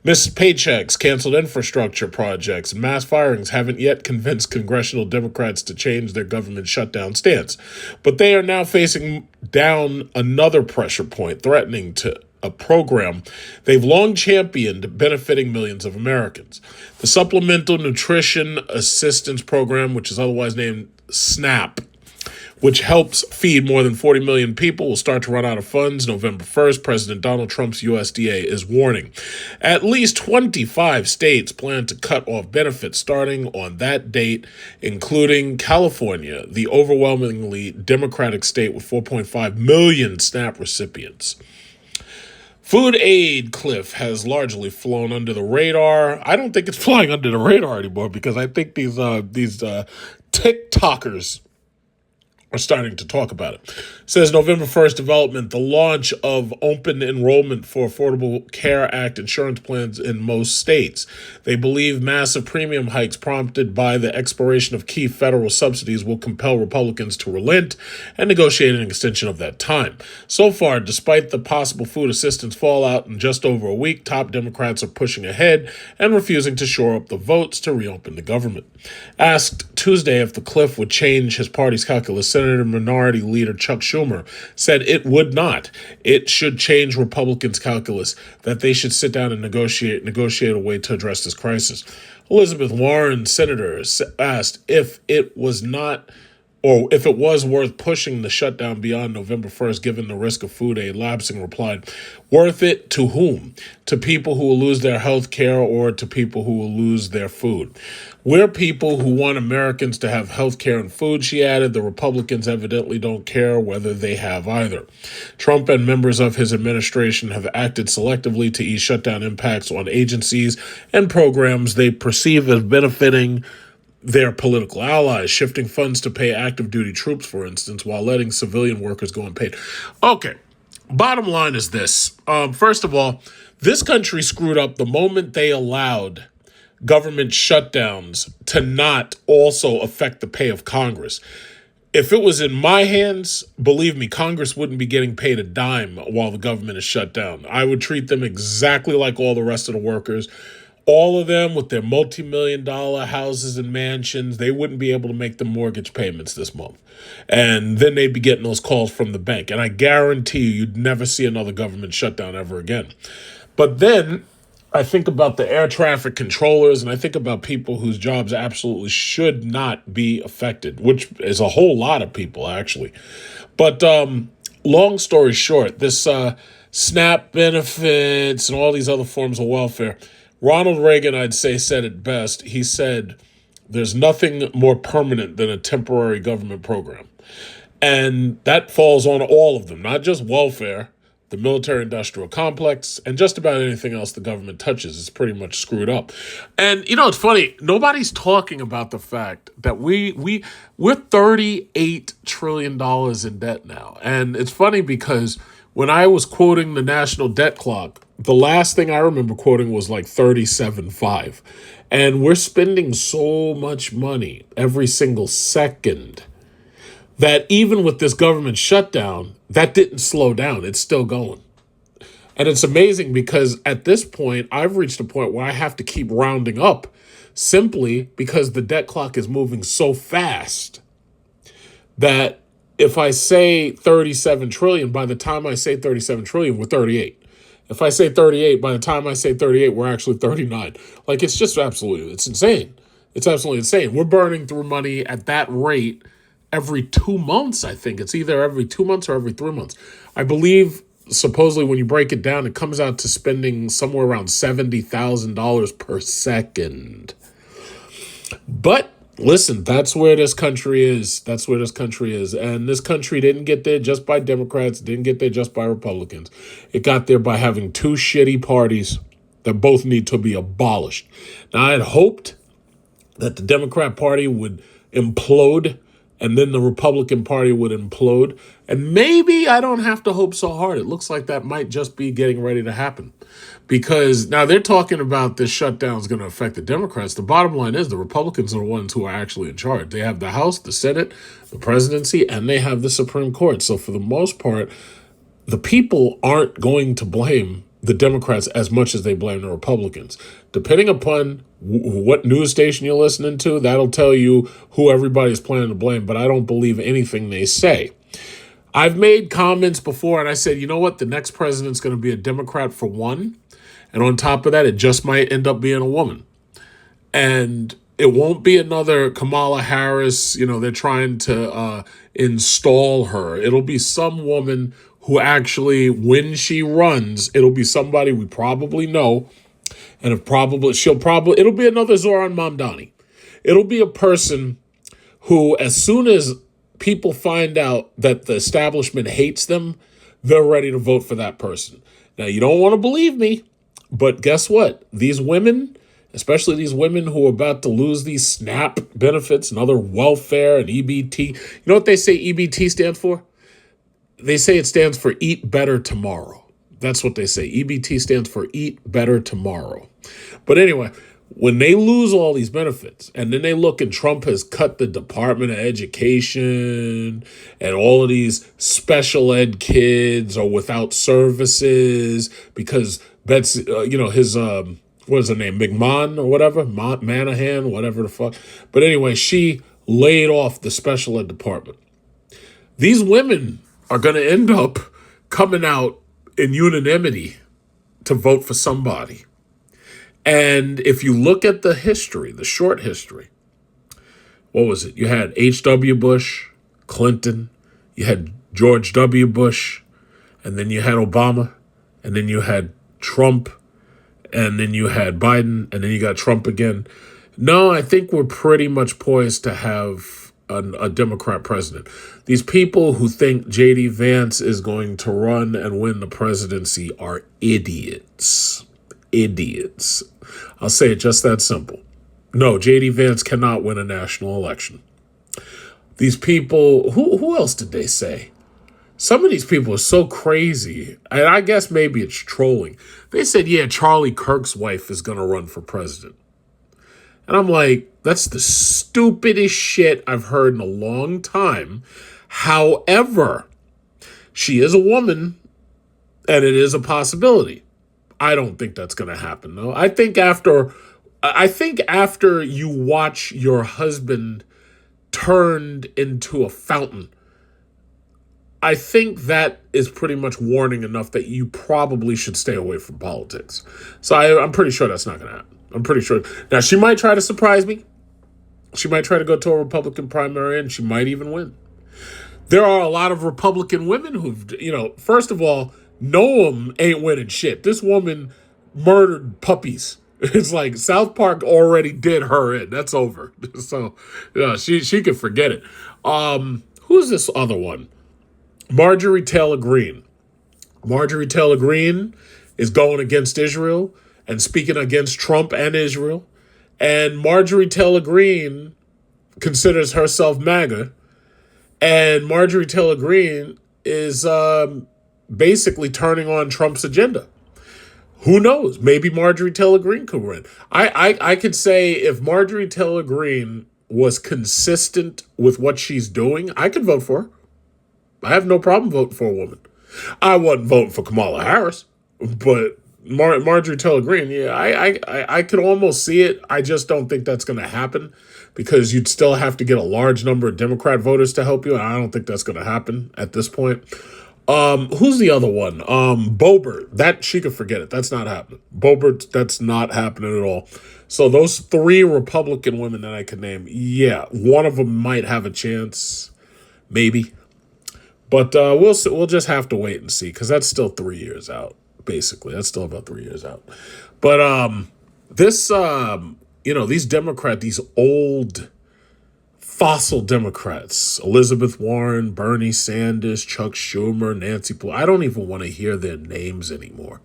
Missed paychecks, canceled infrastructure projects, and mass firings haven't yet convinced congressional Democrats to change their government shutdown stance. But they are now facing down another pressure point, threatening to a program they've long championed benefiting millions of Americans. The Supplemental Nutrition Assistance Program, which is otherwise named SNAP, which helps feed more than 40 million people, will start to run out of funds November 1st, President Donald Trump's USDA is warning. At least 25 states plan to cut off benefits starting on that date, including California, the overwhelmingly Democratic state with 4.5 million SNAP recipients. Food aid cliff has largely flown under the radar. I don't think it's flying under the radar anymore because I think these TikTokers are starting to talk about it. It says November 1st development, the launch of open enrollment for Affordable Care Act insurance plans in most states. They believe massive premium hikes prompted by the expiration of key federal subsidies will compel Republicans to relent and negotiate an extension of that time. So far, despite the possible food assistance fallout in just over a week, top Democrats are pushing ahead and refusing to shore up the votes to reopen the government. Asked Tuesday if the cliff would change his party's calculus, Senator Minority Leader Chuck Schumer said it would not. It should change Republicans' calculus, that they should sit down and negotiate a way to address this crisis. Elizabeth Warren, senator, asked if it was worth pushing the shutdown beyond November 1st, given the risk of food aid lapsing, replied, worth it to whom? To people who will lose their health care or to people who will lose their food? We're people who want Americans to have health care and food, she added. The Republicans evidently don't care whether they have either. Trump and members of his administration have acted selectively to ease shutdown impacts on agencies and programs they perceive as benefiting their political allies, shifting funds to pay active duty troops, for instance, while letting civilian workers go unpaid. Okay, bottom line is this. First of all, this country screwed up the moment they allowed government shutdowns to not also affect the pay of Congress. If it was in my hands, believe me, Congress wouldn't be getting paid a dime while the government is shut down. I would treat them exactly like all the rest of the workers. All of them with their multi-million-dollar houses and mansions, they wouldn't be able to make the mortgage payments this month. And then they'd be getting those calls from the bank. And I guarantee you'd never see another government shutdown ever again. But then I think about the air traffic controllers, and I think about people whose jobs absolutely should not be affected, which is a whole lot of people, actually. But long story short, this SNAP benefits and all these other forms of welfare, Ronald Reagan, I'd say, said it best. He said, there's nothing more permanent than a temporary government program. And that falls on all of them, not just welfare, the military-industrial complex, and just about anything else the government touches is pretty much screwed up. And, you know, it's funny. Nobody's talking about the fact that we're $38 trillion in debt now. And it's funny because when I was quoting the national debt clock, the last thing I remember quoting was like 37.5. And we're spending so much money every single second that even with this government shutdown, that didn't slow down. It's still going. And it's amazing because at this point, I've reached a point where I have to keep rounding up simply because the debt clock is moving so fast that if I say 37 trillion, by the time I say 37 trillion, we're 38. If I say 38, by the time I say 38, we're actually 39. Like, it's just absolutely, it's insane. It's absolutely insane. We're burning through money at that rate every 2 months, I think. It's either every 2 months or every 3 months. I believe, supposedly, when you break it down, it comes out to spending somewhere around $70,000 per second. But listen, that's where this country is. That's where this country is. And this country didn't get there just by Democrats, didn't get there just by Republicans. It got there by having two shitty parties that both need to be abolished. Now, I had hoped that the Democrat Party would implode and then the Republican Party would implode. And maybe I don't have to hope so hard. It looks like that might just be getting ready to happen. Because now they're talking about this shutdown is going to affect the Democrats. The bottom line is the Republicans are the ones who are actually in charge. They have the House, the Senate, the presidency, and they have the Supreme Court. So for the most part, the people aren't going to blame the Democrats as much as they blame the Republicans. Depending upon what news station you're listening to, that'll tell you who everybody's planning to blame, but I don't believe anything they say. I've made comments before, and I said, you know what? The next president's going to be a Democrat for one, and on top of that, it just might end up being a woman. And It won't be another Kamala Harris. They're trying to install her. It'll be some woman who actually, when she runs, it'll be somebody we probably know. And it'll be another Zoran Mamdani. It'll be a person who, as soon as people find out that the establishment hates them, they're ready to vote for that person. Now, you don't want to believe me, but guess what? These women, especially these women who are about to lose these SNAP benefits and other welfare and EBT. You know what they say EBT stands for? They say it stands for Eat Better Tomorrow. That's what they say. EBT stands for Eat Better Tomorrow. But anyway, when they lose all these benefits and then they look and Trump has cut the Department of Education and all of these special ed kids are without services because Betsy, his, what is her name? McMahon or whatever? Manahan, whatever the fuck. But anyway, she laid off the special ed department. These women are going to end up coming out in unanimity to vote for somebody. And if you look at the history, the short history, what was it? You had H.W. Bush, Clinton, you had George W. Bush, and then you had Obama, and then you had Trump, and then you had Biden, and then you got Trump again. No, I think we're pretty much poised to have a Democrat president. These people who think J.D. Vance is going to run and win the presidency are idiots. Idiots. I'll say it just that simple. No, J.D. Vance cannot win a national election. These people, who else did they say? Some of these people are so crazy, and I guess maybe it's trolling. They said, yeah, Charlie Kirk's wife is going to run for president. And I'm like, that's the stupidest shit I've heard in a long time. However, she is a woman, and it is a possibility. I don't think that's going to happen, though. I think after you watch your husband turned into a fountain, I think that is pretty much warning enough that you probably should stay away from politics. So I'm pretty sure that's not going to happen. I'm pretty sure. Now, she might try to surprise me. She might try to go to a Republican primary, and she might even win. There are a lot of Republican women who've, first of all, Noam ain't winning shit. This woman murdered puppies. It's like South Park already did her in. That's over. So, she could forget it. Who's this other one? Marjorie Taylor Greene. Marjorie Taylor Greene is going against Israel and speaking against Trump and Israel. And Marjorie Taylor Greene considers herself MAGA. And Marjorie Taylor Greene is basically turning on Trump's agenda. Who knows? Maybe Marjorie Taylor Greene could win. I could say if Marjorie Taylor Greene was consistent with what she's doing, I could vote for her. I have no problem voting for a woman. I wasn't voting for Kamala Harris, but Marjorie Taylor Greene, yeah, I could almost see it. I just don't think that's going to happen because you'd still have to get a large number of Democrat voters to help you, and I don't think that's going to happen at this point. Who's the other one? Boebert. That she could forget it. That's not happening. Boebert, that's not happening at all. So those three Republican women that I could name, yeah, one of them might have a chance, maybe. But we'll just have to wait and see because that's still 3 years out. Basically, that's still about 3 years out. But these Democrats, these old fossil Democrats, Elizabeth Warren, Bernie Sanders, Chuck Schumer, Nancy Pelosi, I don't even want to hear their names anymore.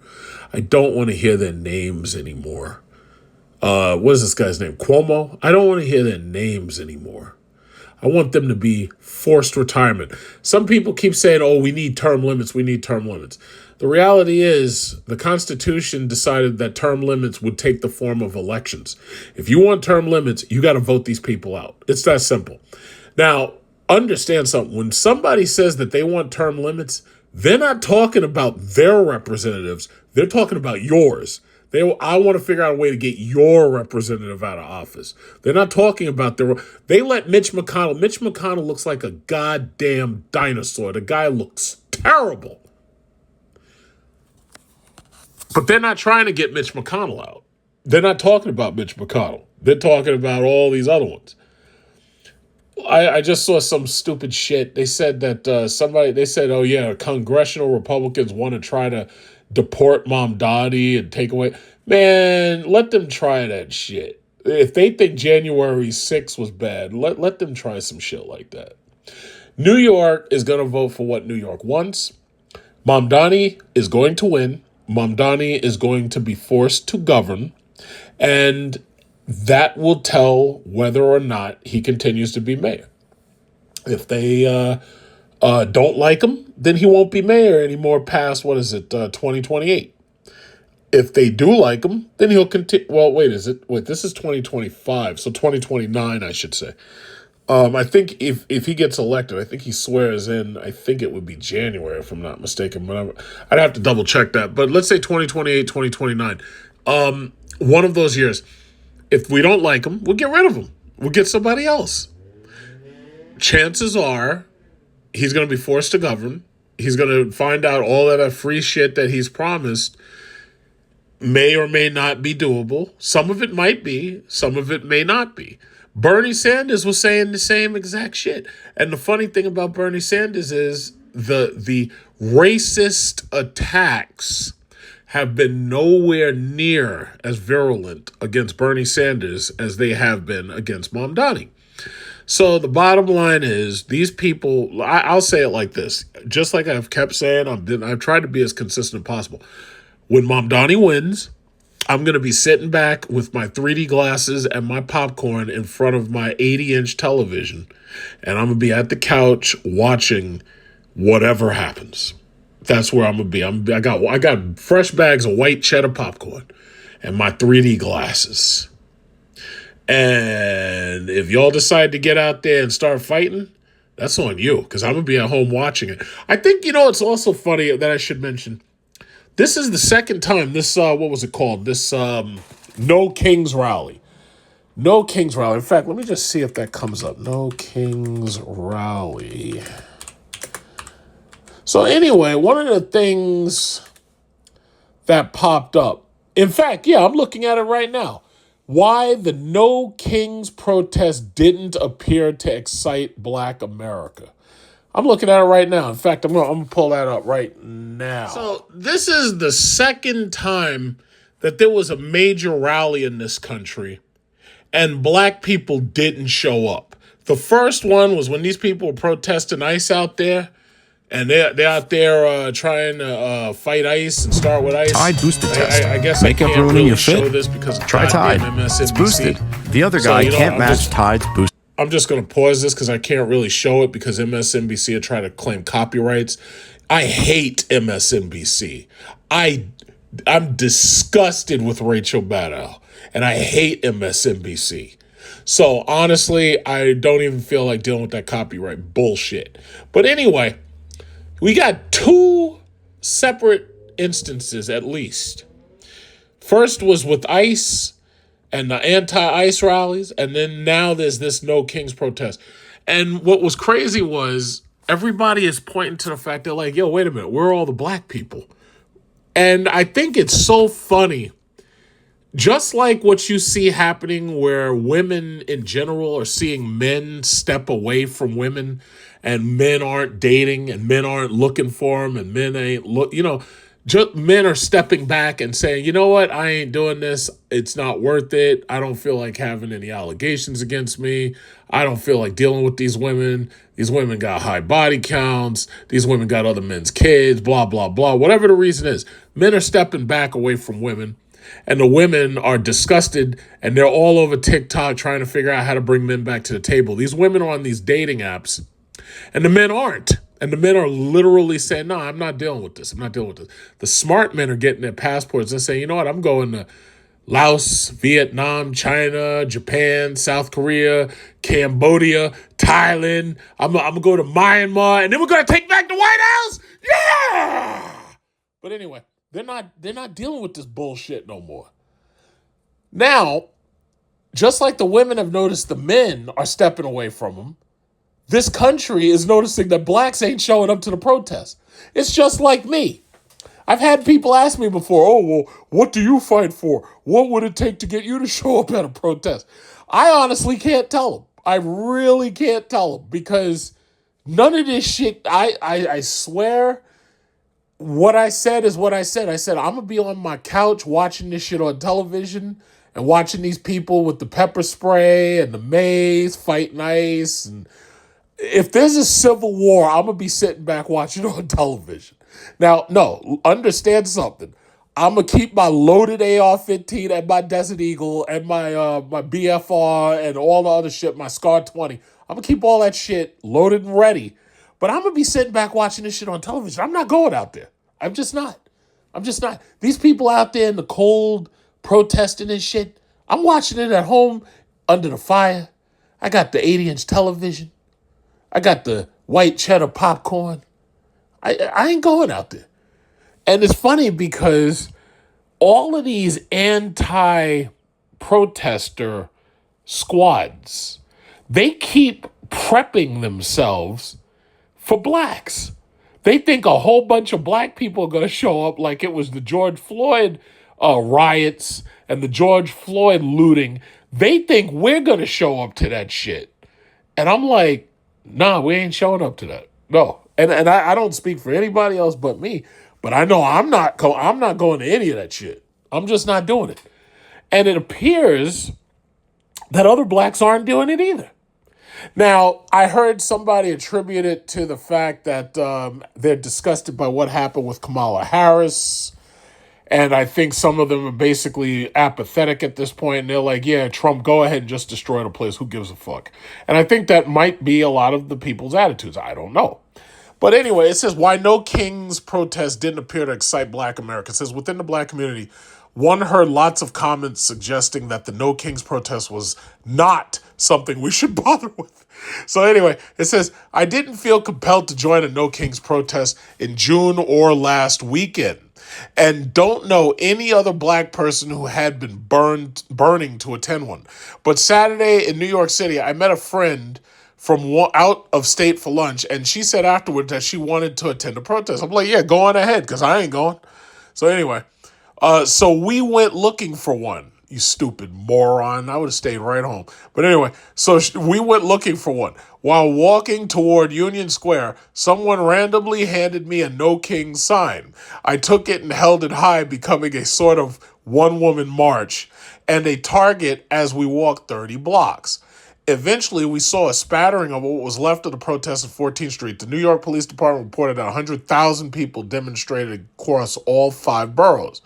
What is this guy's name? Cuomo? I don't want to hear their names anymore. I want them to be forced retirement. Some people keep saying, oh, we need term limits. The reality is the Constitution decided that term limits would take the form of elections. If you want term limits, you got to vote these people out. It's that simple. Now, understand something. When somebody says that they want term limits, they're not talking about their representatives. They're talking about yours. I want to figure out a way to get your representative out of office. They're not talking about they let Mitch McConnell. Mitch McConnell looks like a goddamn dinosaur. The guy looks terrible. But they're not trying to get Mitch McConnell out. They're not talking about Mitch McConnell. They're talking about all these other ones. I just saw some stupid shit. They said that oh yeah, congressional Republicans want to try to deport Mamdani and take away. Man, let them try that shit. If they think January 6th was bad, let them try some shit like that. New York is going to vote for what New York wants. Mamdani is going to win. Mamdani is going to be forced to govern. And that will tell whether or not he continues to be mayor. If they don't like him, then he won't be mayor anymore past, 2028. If they do like him, then he'll continue. Well, this is 2025, so 2029, I should say. I think if he gets elected, I think he swears in, I think it would be January, if I'm not mistaken. But I'd have to double check that. But let's say 2028, 2029. One of those years. If we don't like him, we'll get rid of him. We'll get somebody else. Chances are he's going to be forced to govern. He's going to find out all that free shit that he's promised may or may not be doable. Some of it might be. Some of it may not be. Bernie Sanders was saying the same exact shit. And the funny thing about Bernie Sanders is the racist attacks have been nowhere near as virulent against Bernie Sanders as they have been against Mamdani. So the bottom line is these people, I'll say it like this, just like I've kept saying, I've tried to be as consistent as possible. When Mamdani wins, I'm going to be sitting back with my 3D glasses and my popcorn in front of my 80-inch television, and I'm going to be at the couch watching whatever happens. That's where I'm gonna be. I got fresh bags of white cheddar popcorn and my 3D glasses. And if y'all decide to get out there and start fighting, that's on you, because I'm gonna be at home watching it. I think it's also funny that I should mention. This is the second time this what was it called? This No Kings Rally. No Kings Rally. In fact, let me just see if that comes up. No Kings Rally. So anyway, one of the things that popped up, in fact, I'm looking at it right now. Why the No Kings protest didn't appear to excite Black America. I'm looking at it right now. In fact, I'm going to pull that up right now. So this is the second time that there was a major rally in this country and Black people didn't show up. The first one was when these people were protesting ICE out there. And they're out there trying to fight ICE and start with ICE. Tide boosted test. I guess Makeup I can't ruining really your fit? show this because of Try Tide. MSNBC. It's boosted. The other guy can't match Tide's boost. I'm just going to pause this because I can't really show it because MSNBC are trying to claim copyrights. I hate MSNBC. I'm disgusted with Rachel Maddow, and I hate MSNBC. So honestly, I don't even feel like dealing with that copyright bullshit. But anyway, we got two separate instances at least. First was with ICE and the anti-ICE rallies, and then now there's this No Kings protest. And what was crazy was everybody is pointing to the fact that, like, yo, wait a minute, we're all the Black people. And I think it's so funny. Just like what you see happening where women in general are seeing men step away from women and men aren't dating and men aren't looking for them and men ain't just men are stepping back and saying, you know what, I ain't doing this. It's not worth it. I don't feel like having any allegations against me. I don't feel like dealing with these women. These women got high body counts. These women got other men's kids, blah, blah, blah. Whatever the reason is, men are stepping back away from women. And the women are disgusted, and they're all over TikTok trying to figure out how to bring men back to the table. These women are on these dating apps, and the men aren't. And the men are literally saying, no, I'm not dealing with this. I'm not dealing with this. The smart men are getting their passports and saying, you know what, I'm going to Laos, Vietnam, China, Japan, South Korea, Cambodia, Thailand. I'm going to go to Myanmar, and then we're going to take back the White House. Yeah! But anyway. They're not dealing with this bullshit no more. Now, just like the women have noticed the men are stepping away from them, this country is noticing that Blacks ain't showing up to the protest. It's just like me. I've had people ask me before, oh, well, what do you fight for? What would it take to get you to show up at a protest? I honestly can't tell them. I really can't tell them because none of this shit, I swear what I said is what I said. I said, I'm going to be on my couch watching this shit on television and watching these people with the pepper spray and the mace fighting ICE. And if there's a civil war, I'm going to be sitting back watching on television. Now, no, understand something. I'm going to keep my loaded AR-15 and my Desert Eagle and my BFR and all the other shit, my SCAR-20. I'm going to keep all that shit loaded and ready. But I'm going to be sitting back watching this shit on television. I'm not going out there. I'm just not. These people out there in the cold protesting and shit, I'm watching it at home under the fire. I got the 80-inch television. I got the white cheddar popcorn. I ain't going out there. And it's funny because all of these anti-protester squads, they keep prepping themselves for blacks. They think a whole bunch of black people are going to show up like it was the George Floyd riots and the George Floyd looting. They think we're going to show up to that shit. And I'm like, nah, we ain't showing up to that. No. And I don't speak for anybody else but me. But I know I'm not going to any of that shit. I'm just not doing it. And it appears that other blacks aren't doing it either. Now, I heard somebody attribute it to the fact that they're disgusted by what happened with Kamala Harris. And I think some of them are basically apathetic at this point. And they're like, yeah, Trump, go ahead and just destroy the place. Who gives a fuck? And I think that might be a lot of the people's attitudes. I don't know. But anyway, it says, why no King's protest didn't appear to excite Black America. It says, within the Black community, one heard lots of comments suggesting that the No King's protest was not something we should bother with. So anyway, it says, I didn't feel compelled to join a No King's protest in June or last weekend, and don't know any other black person who had been burning to attend one. But Saturday in New York City, I met a friend from out of state for lunch, and she said afterward that she wanted to attend a protest. I'm like, yeah, go on ahead, because I ain't going. So anyway, so we went looking for one. You stupid moron. I would have stayed right home. But anyway, so we went looking for one. While walking toward Union Square, someone randomly handed me a No King sign. I took it and held it high, becoming a sort of one-woman march and a target as we walked 30 blocks. Eventually, we saw a spattering of what was left of the protest at 14th Street. The New York Police Department reported that 100,000 people demonstrated across all 5 boroughs.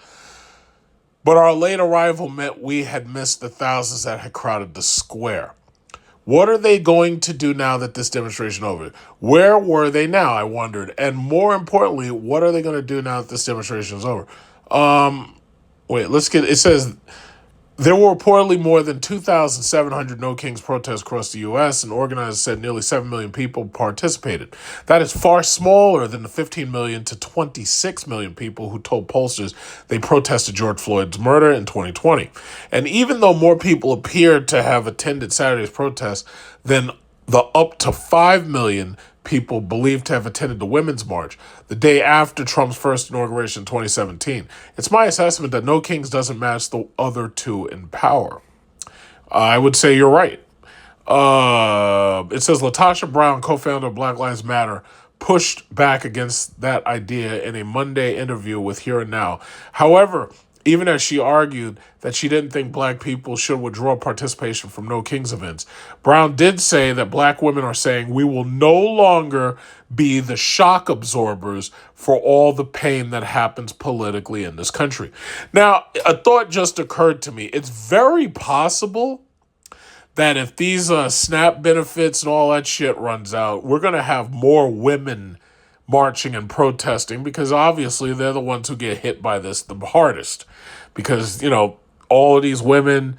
But our late arrival meant we had missed the thousands that had crowded the square. What are they going to do now that this demonstration is over? Where were they now, I wondered. And more importantly, what are they going to do now that this demonstration is over? It says, there were reportedly more than 2,700 No Kings protests across the U.S., and organizers said nearly 7 million people participated. That is far smaller than the 15 million to 26 million people who told pollsters they protested George Floyd's murder in 2020. And even though more people appeared to have attended Saturday's protest than the up to 5 million people believed to have attended the Women's March the day after Trump's first inauguration in 2017. It's my assessment that No Kings doesn't match the other two in power. I would say you're right. It says Latasha Brown, co-founder of Black Lives Matter, pushed back against that idea in a Monday interview with Here and Now. However, even as she argued that she didn't think black people should withdraw participation from No Kings events, Brown did say that black women are saying we will no longer be the shock absorbers for all the pain that happens politically in this country. Now, a thought just occurred to me. It's very possible that if these SNAP benefits and all that shit runs out, we're going to have more women marching and protesting, because obviously they're the ones who get hit by this the hardest, because, you know, all of these women,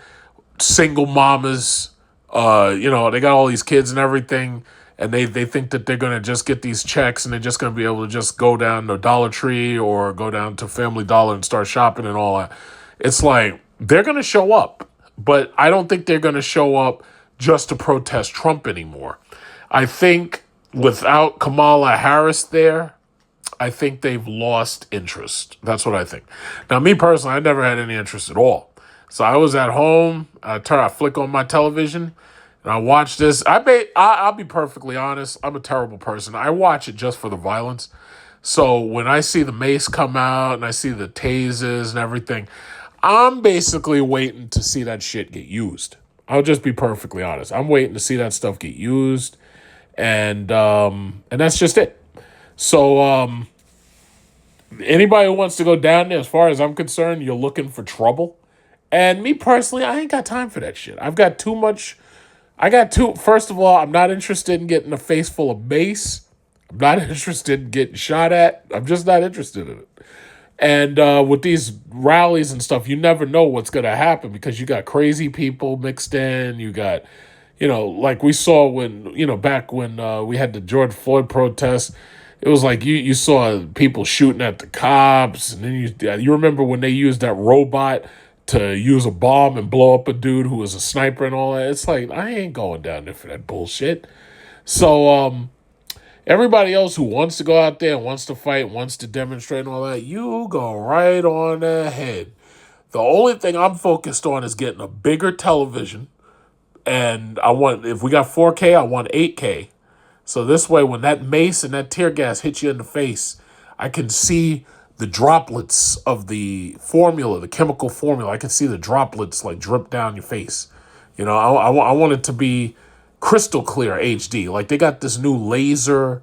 single mamas, they got all these kids and everything, and they think that they're going to just get these checks and they're just going to be able to just go down to Dollar Tree or go down to Family Dollar and start shopping and all that. It's like, they're going to show up, but I don't think they're going to show up just to protest Trump anymore. I think without Kamala Harris there, I think they've lost interest. That's what I think. Now, me personally, I never had any interest at all. So I was at home. I flick on my television, and I watch this. I'll be perfectly honest. I'm a terrible person. I watch it just for the violence. So when I see the mace come out and I see the tasers and everything, I'm basically waiting to see that shit get used. I'll just be perfectly honest. I'm waiting to see that stuff get used, and that's just it. So anybody who wants to go down there, as far as I'm concerned, you're looking for trouble. And me personally, I ain't got time for that shit. First of all, I'm not interested in getting a face full of mace. I'm not interested in getting shot at. I'm just not interested in it. And with these rallies and stuff, you never know what's going to happen because you got crazy people mixed in. You got, like we saw when, back when we had the George Floyd protests, it was like you saw people shooting at the cops. And then you remember when they used that robot to use a bomb and blow up a dude who was a sniper and all that. It's like, I ain't going down there for that bullshit. So everybody else who wants to go out there and wants to fight, wants to demonstrate and all that, you go right on ahead. The only thing I'm focused on is getting a bigger television. And if we got 4K, I want 8K. So this way, when that mace and that tear gas hits you in the face, I can see the droplets of the formula, the chemical formula. I can see the droplets like drip down your face. I want it to be crystal clear HD. Like they got this new laser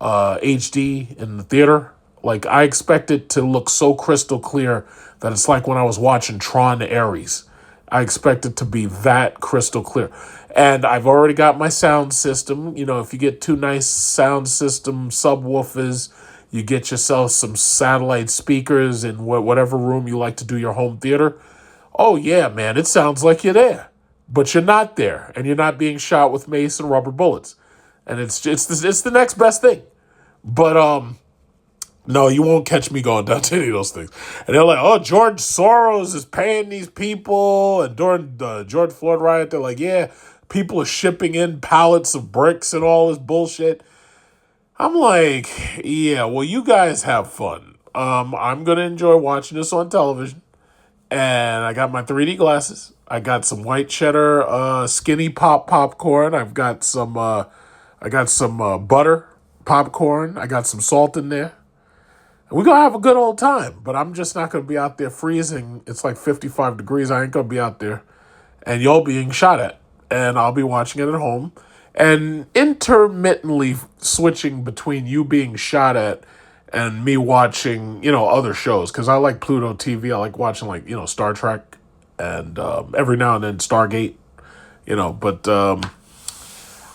HD in the theater. Like I expect it to look so crystal clear that it's like when I was watching Tron Ares. I expect it to be that crystal clear. And I've already got my sound system. If you get two nice sound system subwoofers, you get yourself some satellite speakers in whatever room you like to do your home theater. Oh, yeah, man, it sounds like you're there. But you're not there, and you're not being shot with mace and rubber bullets. And it's the next best thing. But, no, you won't catch me going down to any of those things. And they're like, oh, George Soros is paying these people. And during the George Floyd riot, they're like, yeah, people are shipping in pallets of bricks and all this bullshit. I'm like, yeah, well, you guys have fun. I'm going to enjoy watching this on television. And I got my 3D glasses. I got some white cheddar skinny popcorn. I've got some butter popcorn. I got some salt in there. And we're going to have a good old time. But I'm just not going to be out there freezing. It's like 55 degrees. I ain't going to be out there. And y'all being shot at. And I'll be watching it at home. And intermittently switching between you being shot at and me watching, other shows. Because I like Pluto TV. I like watching, Star Trek. And every now and then Stargate. But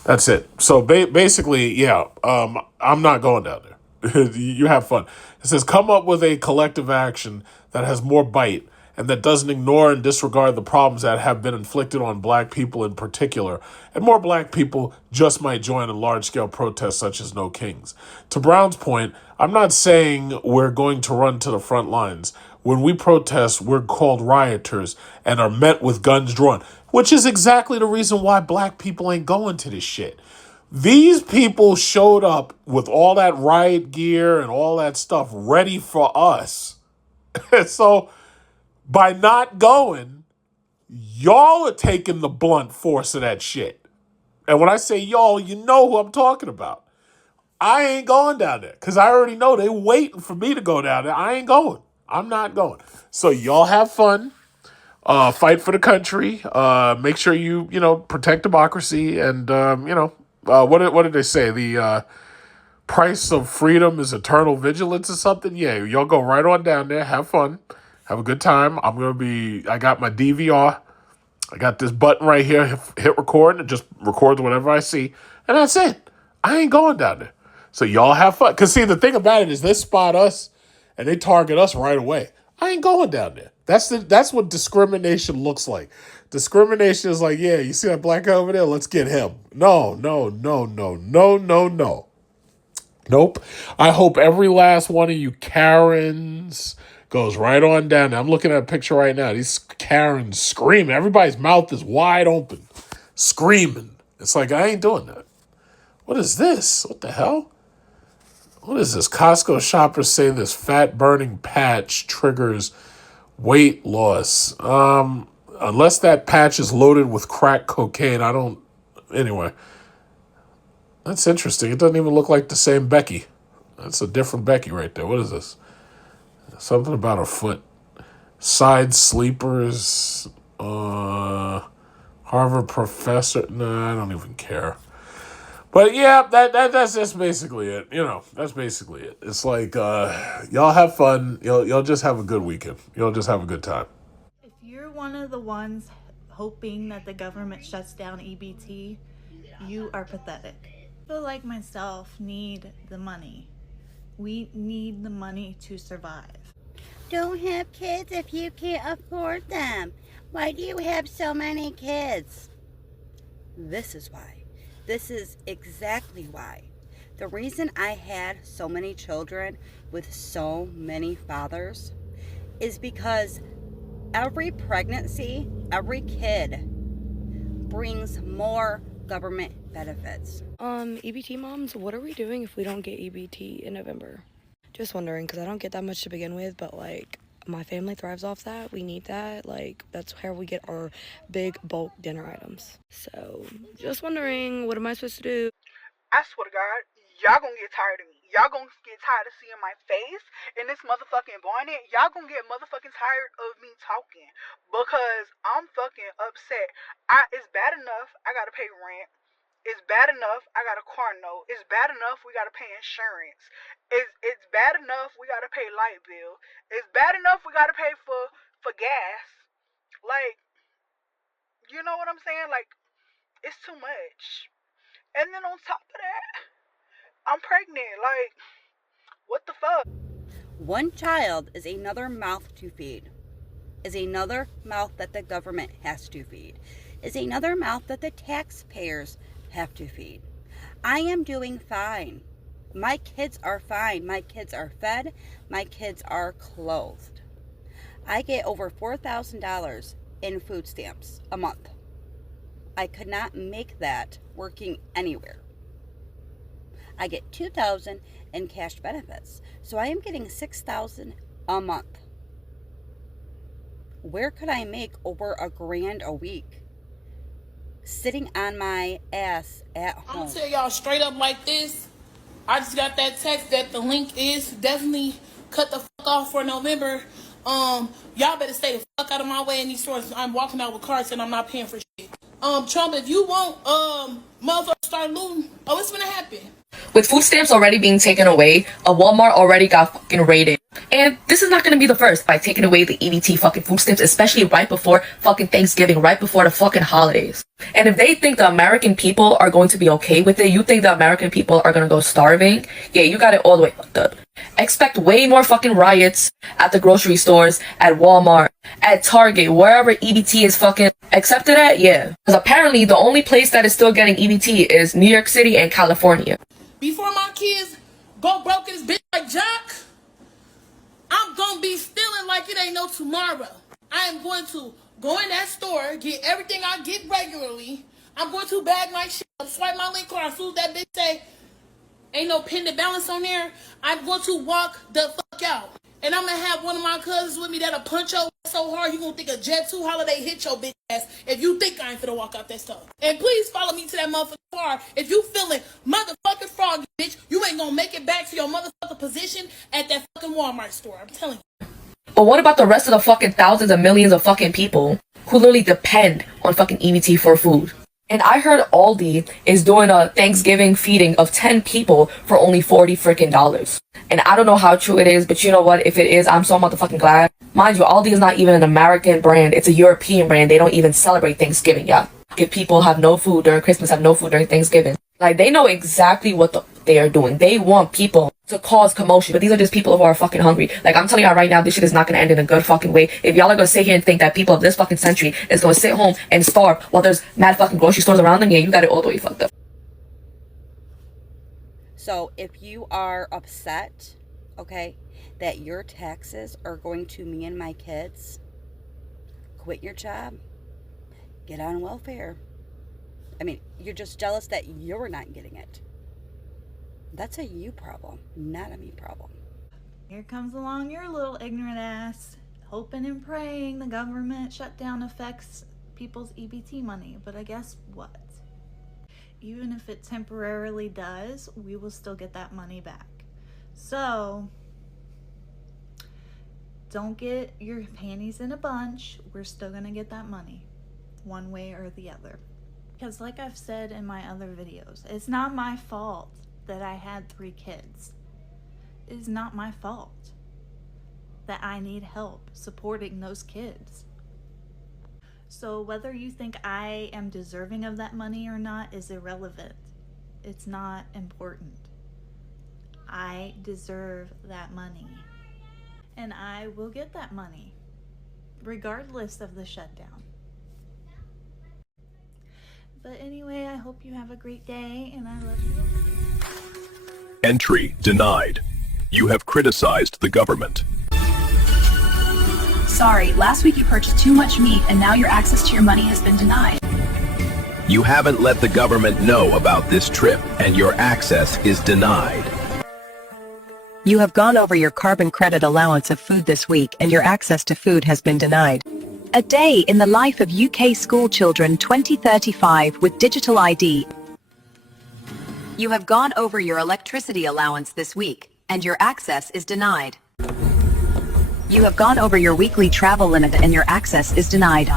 that's it. So basically, yeah, I'm not going down there. You have fun. It says, come up with a collective action that has more bite and that doesn't ignore and disregard the problems that have been inflicted on black people in particular. And more black people just might join in large-scale protests such as No Kings. To Brown's point, I'm not saying we're going to run to the front lines. When we protest, we're called rioters and are met with guns drawn, which is exactly the reason why black people ain't going to this shit. These people showed up with all that riot gear and all that stuff ready for us. So by not going, y'all are taking the blunt force of that shit. And when I say y'all, you know who I'm talking about. I ain't going down there because I already know they waiting for me to go down there. I ain't going. I'm not going. So y'all have fun. Fight for the country. Make sure you protect democracy. And, what did they say? The price of freedom is eternal vigilance or something? Yeah, y'all go right on down there. Have fun. Have a good time. I got my DVR. I got this button right here. Hit record. And it just records whatever I see. And that's it. I ain't going down there. So y'all have fun. Because, see, the thing about it is they spot us and they target us right away. I ain't going down there. That's what discrimination looks like. Discrimination is like, yeah, you see that black guy over there? Let's get him. No. Nope. I hope every last one of you Karens goes right on down there. I'm looking at a picture right now. These Karens screaming. Everybody's mouth is wide open. Screaming. It's like, I ain't doing that. What is this? What the hell? What is this? Costco shoppers say this fat burning patch triggers weight loss. Unless that patch is loaded with crack cocaine, I don't... Anyway. That's interesting. It doesn't even look like the same Becky. That's a different Becky right there. What is this? Something about her foot. Side sleepers. Harvard professor. Nah, I don't even care. But yeah, that's just basically it. You know, that's basically it. It's like y'all have fun. Y'all just have a good weekend. Y'all just have a good time. If you're one of the ones hoping that the government shuts down EBT, you are pathetic. People like myself need the money. We need the money to survive. Don't have kids if you can't afford them. Why do you have so many kids? This is why. This is exactly why. The reason I had so many children with so many fathers is because every pregnancy, every kid brings more government benefits. EBT moms, what are we doing if we don't get EBT in November? Just wondering, because I don't get that much to begin with, but like my family thrives off that. We need that. Like, that's how we get our big bulk dinner items. So, just wondering, what am I supposed to do? I swear to God, y'all gonna get tired of me. Y'all gonna get tired of seeing my face in this motherfucking bonnet. Y'all gonna get motherfucking tired of me talking because I'm fucking upset. It's bad enough I gotta pay rent. It's bad enough I got a car note. It's bad enough we gotta pay insurance. It's bad enough we gotta pay light bill. It's bad enough we gotta pay for gas. Like, you know what I'm saying? Like, it's too much. And then on top of that, I'm pregnant. Like, what the fuck? One child is another mouth to feed. Is another mouth that the government has to feed. Is another mouth that the taxpayers have to feed. I am doing fine. My kids are fine. My kids are fed. My kids are clothed. I get over $4,000 in food stamps a month. I could not make that working anywhere. I get $2,000 in cash benefits. So I am getting $6,000 a month. Where could I make over $1,000 a week? Sitting on my ass at home. I'm gonna tell y'all straight up like this. I just got that text that the link is definitely cut the fuck off for November. Y'all better stay the fuck out of my way in these stores. I'm walking out with cards and I'm not paying for shit. Trump, if you want motherfuckers start looting, it's gonna happen. With food stamps already being taken away, a Walmart already got fucking raided. And this is not going to be the first by taking away the EBT fucking food stamps, especially right before fucking Thanksgiving, right before the fucking holidays. And if they think the American people are going to be okay with it, you think the American people are going to go starving? Yeah, you got it all the way fucked up. Expect way more fucking riots at the grocery stores, at Walmart, at Target, wherever EBT is fucking accepted at, yeah. Because apparently the only place that is still getting EBT is New York City and California. Before my kids go broke in this bitch like Jock, I'm gonna be stealing like it ain't no tomorrow. I am going to go in that store, get everything I get regularly. I'm going to bag my shit up, swipe my link card. As soon as that bitch say, ain't no pending balance on there, I'm going to walk the fuck out. And I'm going to have one of my cousins with me that'll punch your ass so hard you going to think a Jet 2 holiday hit your bitch ass if you think I ain't finna walk out that stuff. And please follow me to that motherfucking car. If you feeling motherfucking froggy, bitch, you ain't going to make it back to your motherfucking position at that fucking Walmart store. I'm telling you. But what about the rest of the fucking thousands of millions of fucking people who literally depend on fucking EBT for food? And I heard Aldi is doing a Thanksgiving feeding of 10 people for only $40 freaking. And I don't know how true it is, but you know what? If it is, I'm so motherfucking glad. Mind you, Aldi is not even an American brand. It's a European brand. They don't even celebrate Thanksgiving, yeah. If people have no food during Christmas, have no food during Thanksgiving. Like, they know exactly what they are doing. They want people to cause commotion, but these are just people who are fucking hungry. Like, I'm telling y'all right now, this shit is not gonna end in a good fucking way. If y'all are gonna sit here and think that people of this fucking century is gonna sit home and starve while there's mad fucking grocery stores around them, yeah, you got it all the way fucked up. So if you are upset, okay, that your taxes are going to me and my kids, quit your job, get on welfare. I mean, you're just jealous that you're not getting it. That's a you problem, not a me problem. Here comes along your little ignorant ass, hoping and praying the government shutdown affects people's EBT money. But I guess what? Even if it temporarily does, we will still get that money back. So don't get your panties in a bunch. We're still gonna get that money one way or the other. Because like I've said in my other videos, it's not my fault that I had 3 kids. It is not my fault that I need help supporting those kids. So whether you think I am deserving of that money or not is irrelevant. It's not important. I deserve that money. And I will get that money, regardless of the shutdown. But anyway, I hope you have a great day, and I love you. Entry denied. You have criticized the government. Sorry, last week you purchased too much meat and now your access to your money has been denied. You haven't let the government know about this trip, and your access is denied. You have gone over your carbon credit allowance of food this week and your access to food has been denied. A day in the life of UK school children 2035 with digital ID. You have gone over your electricity allowance this week and your access is denied. You have gone over your weekly travel limit and your access is denied.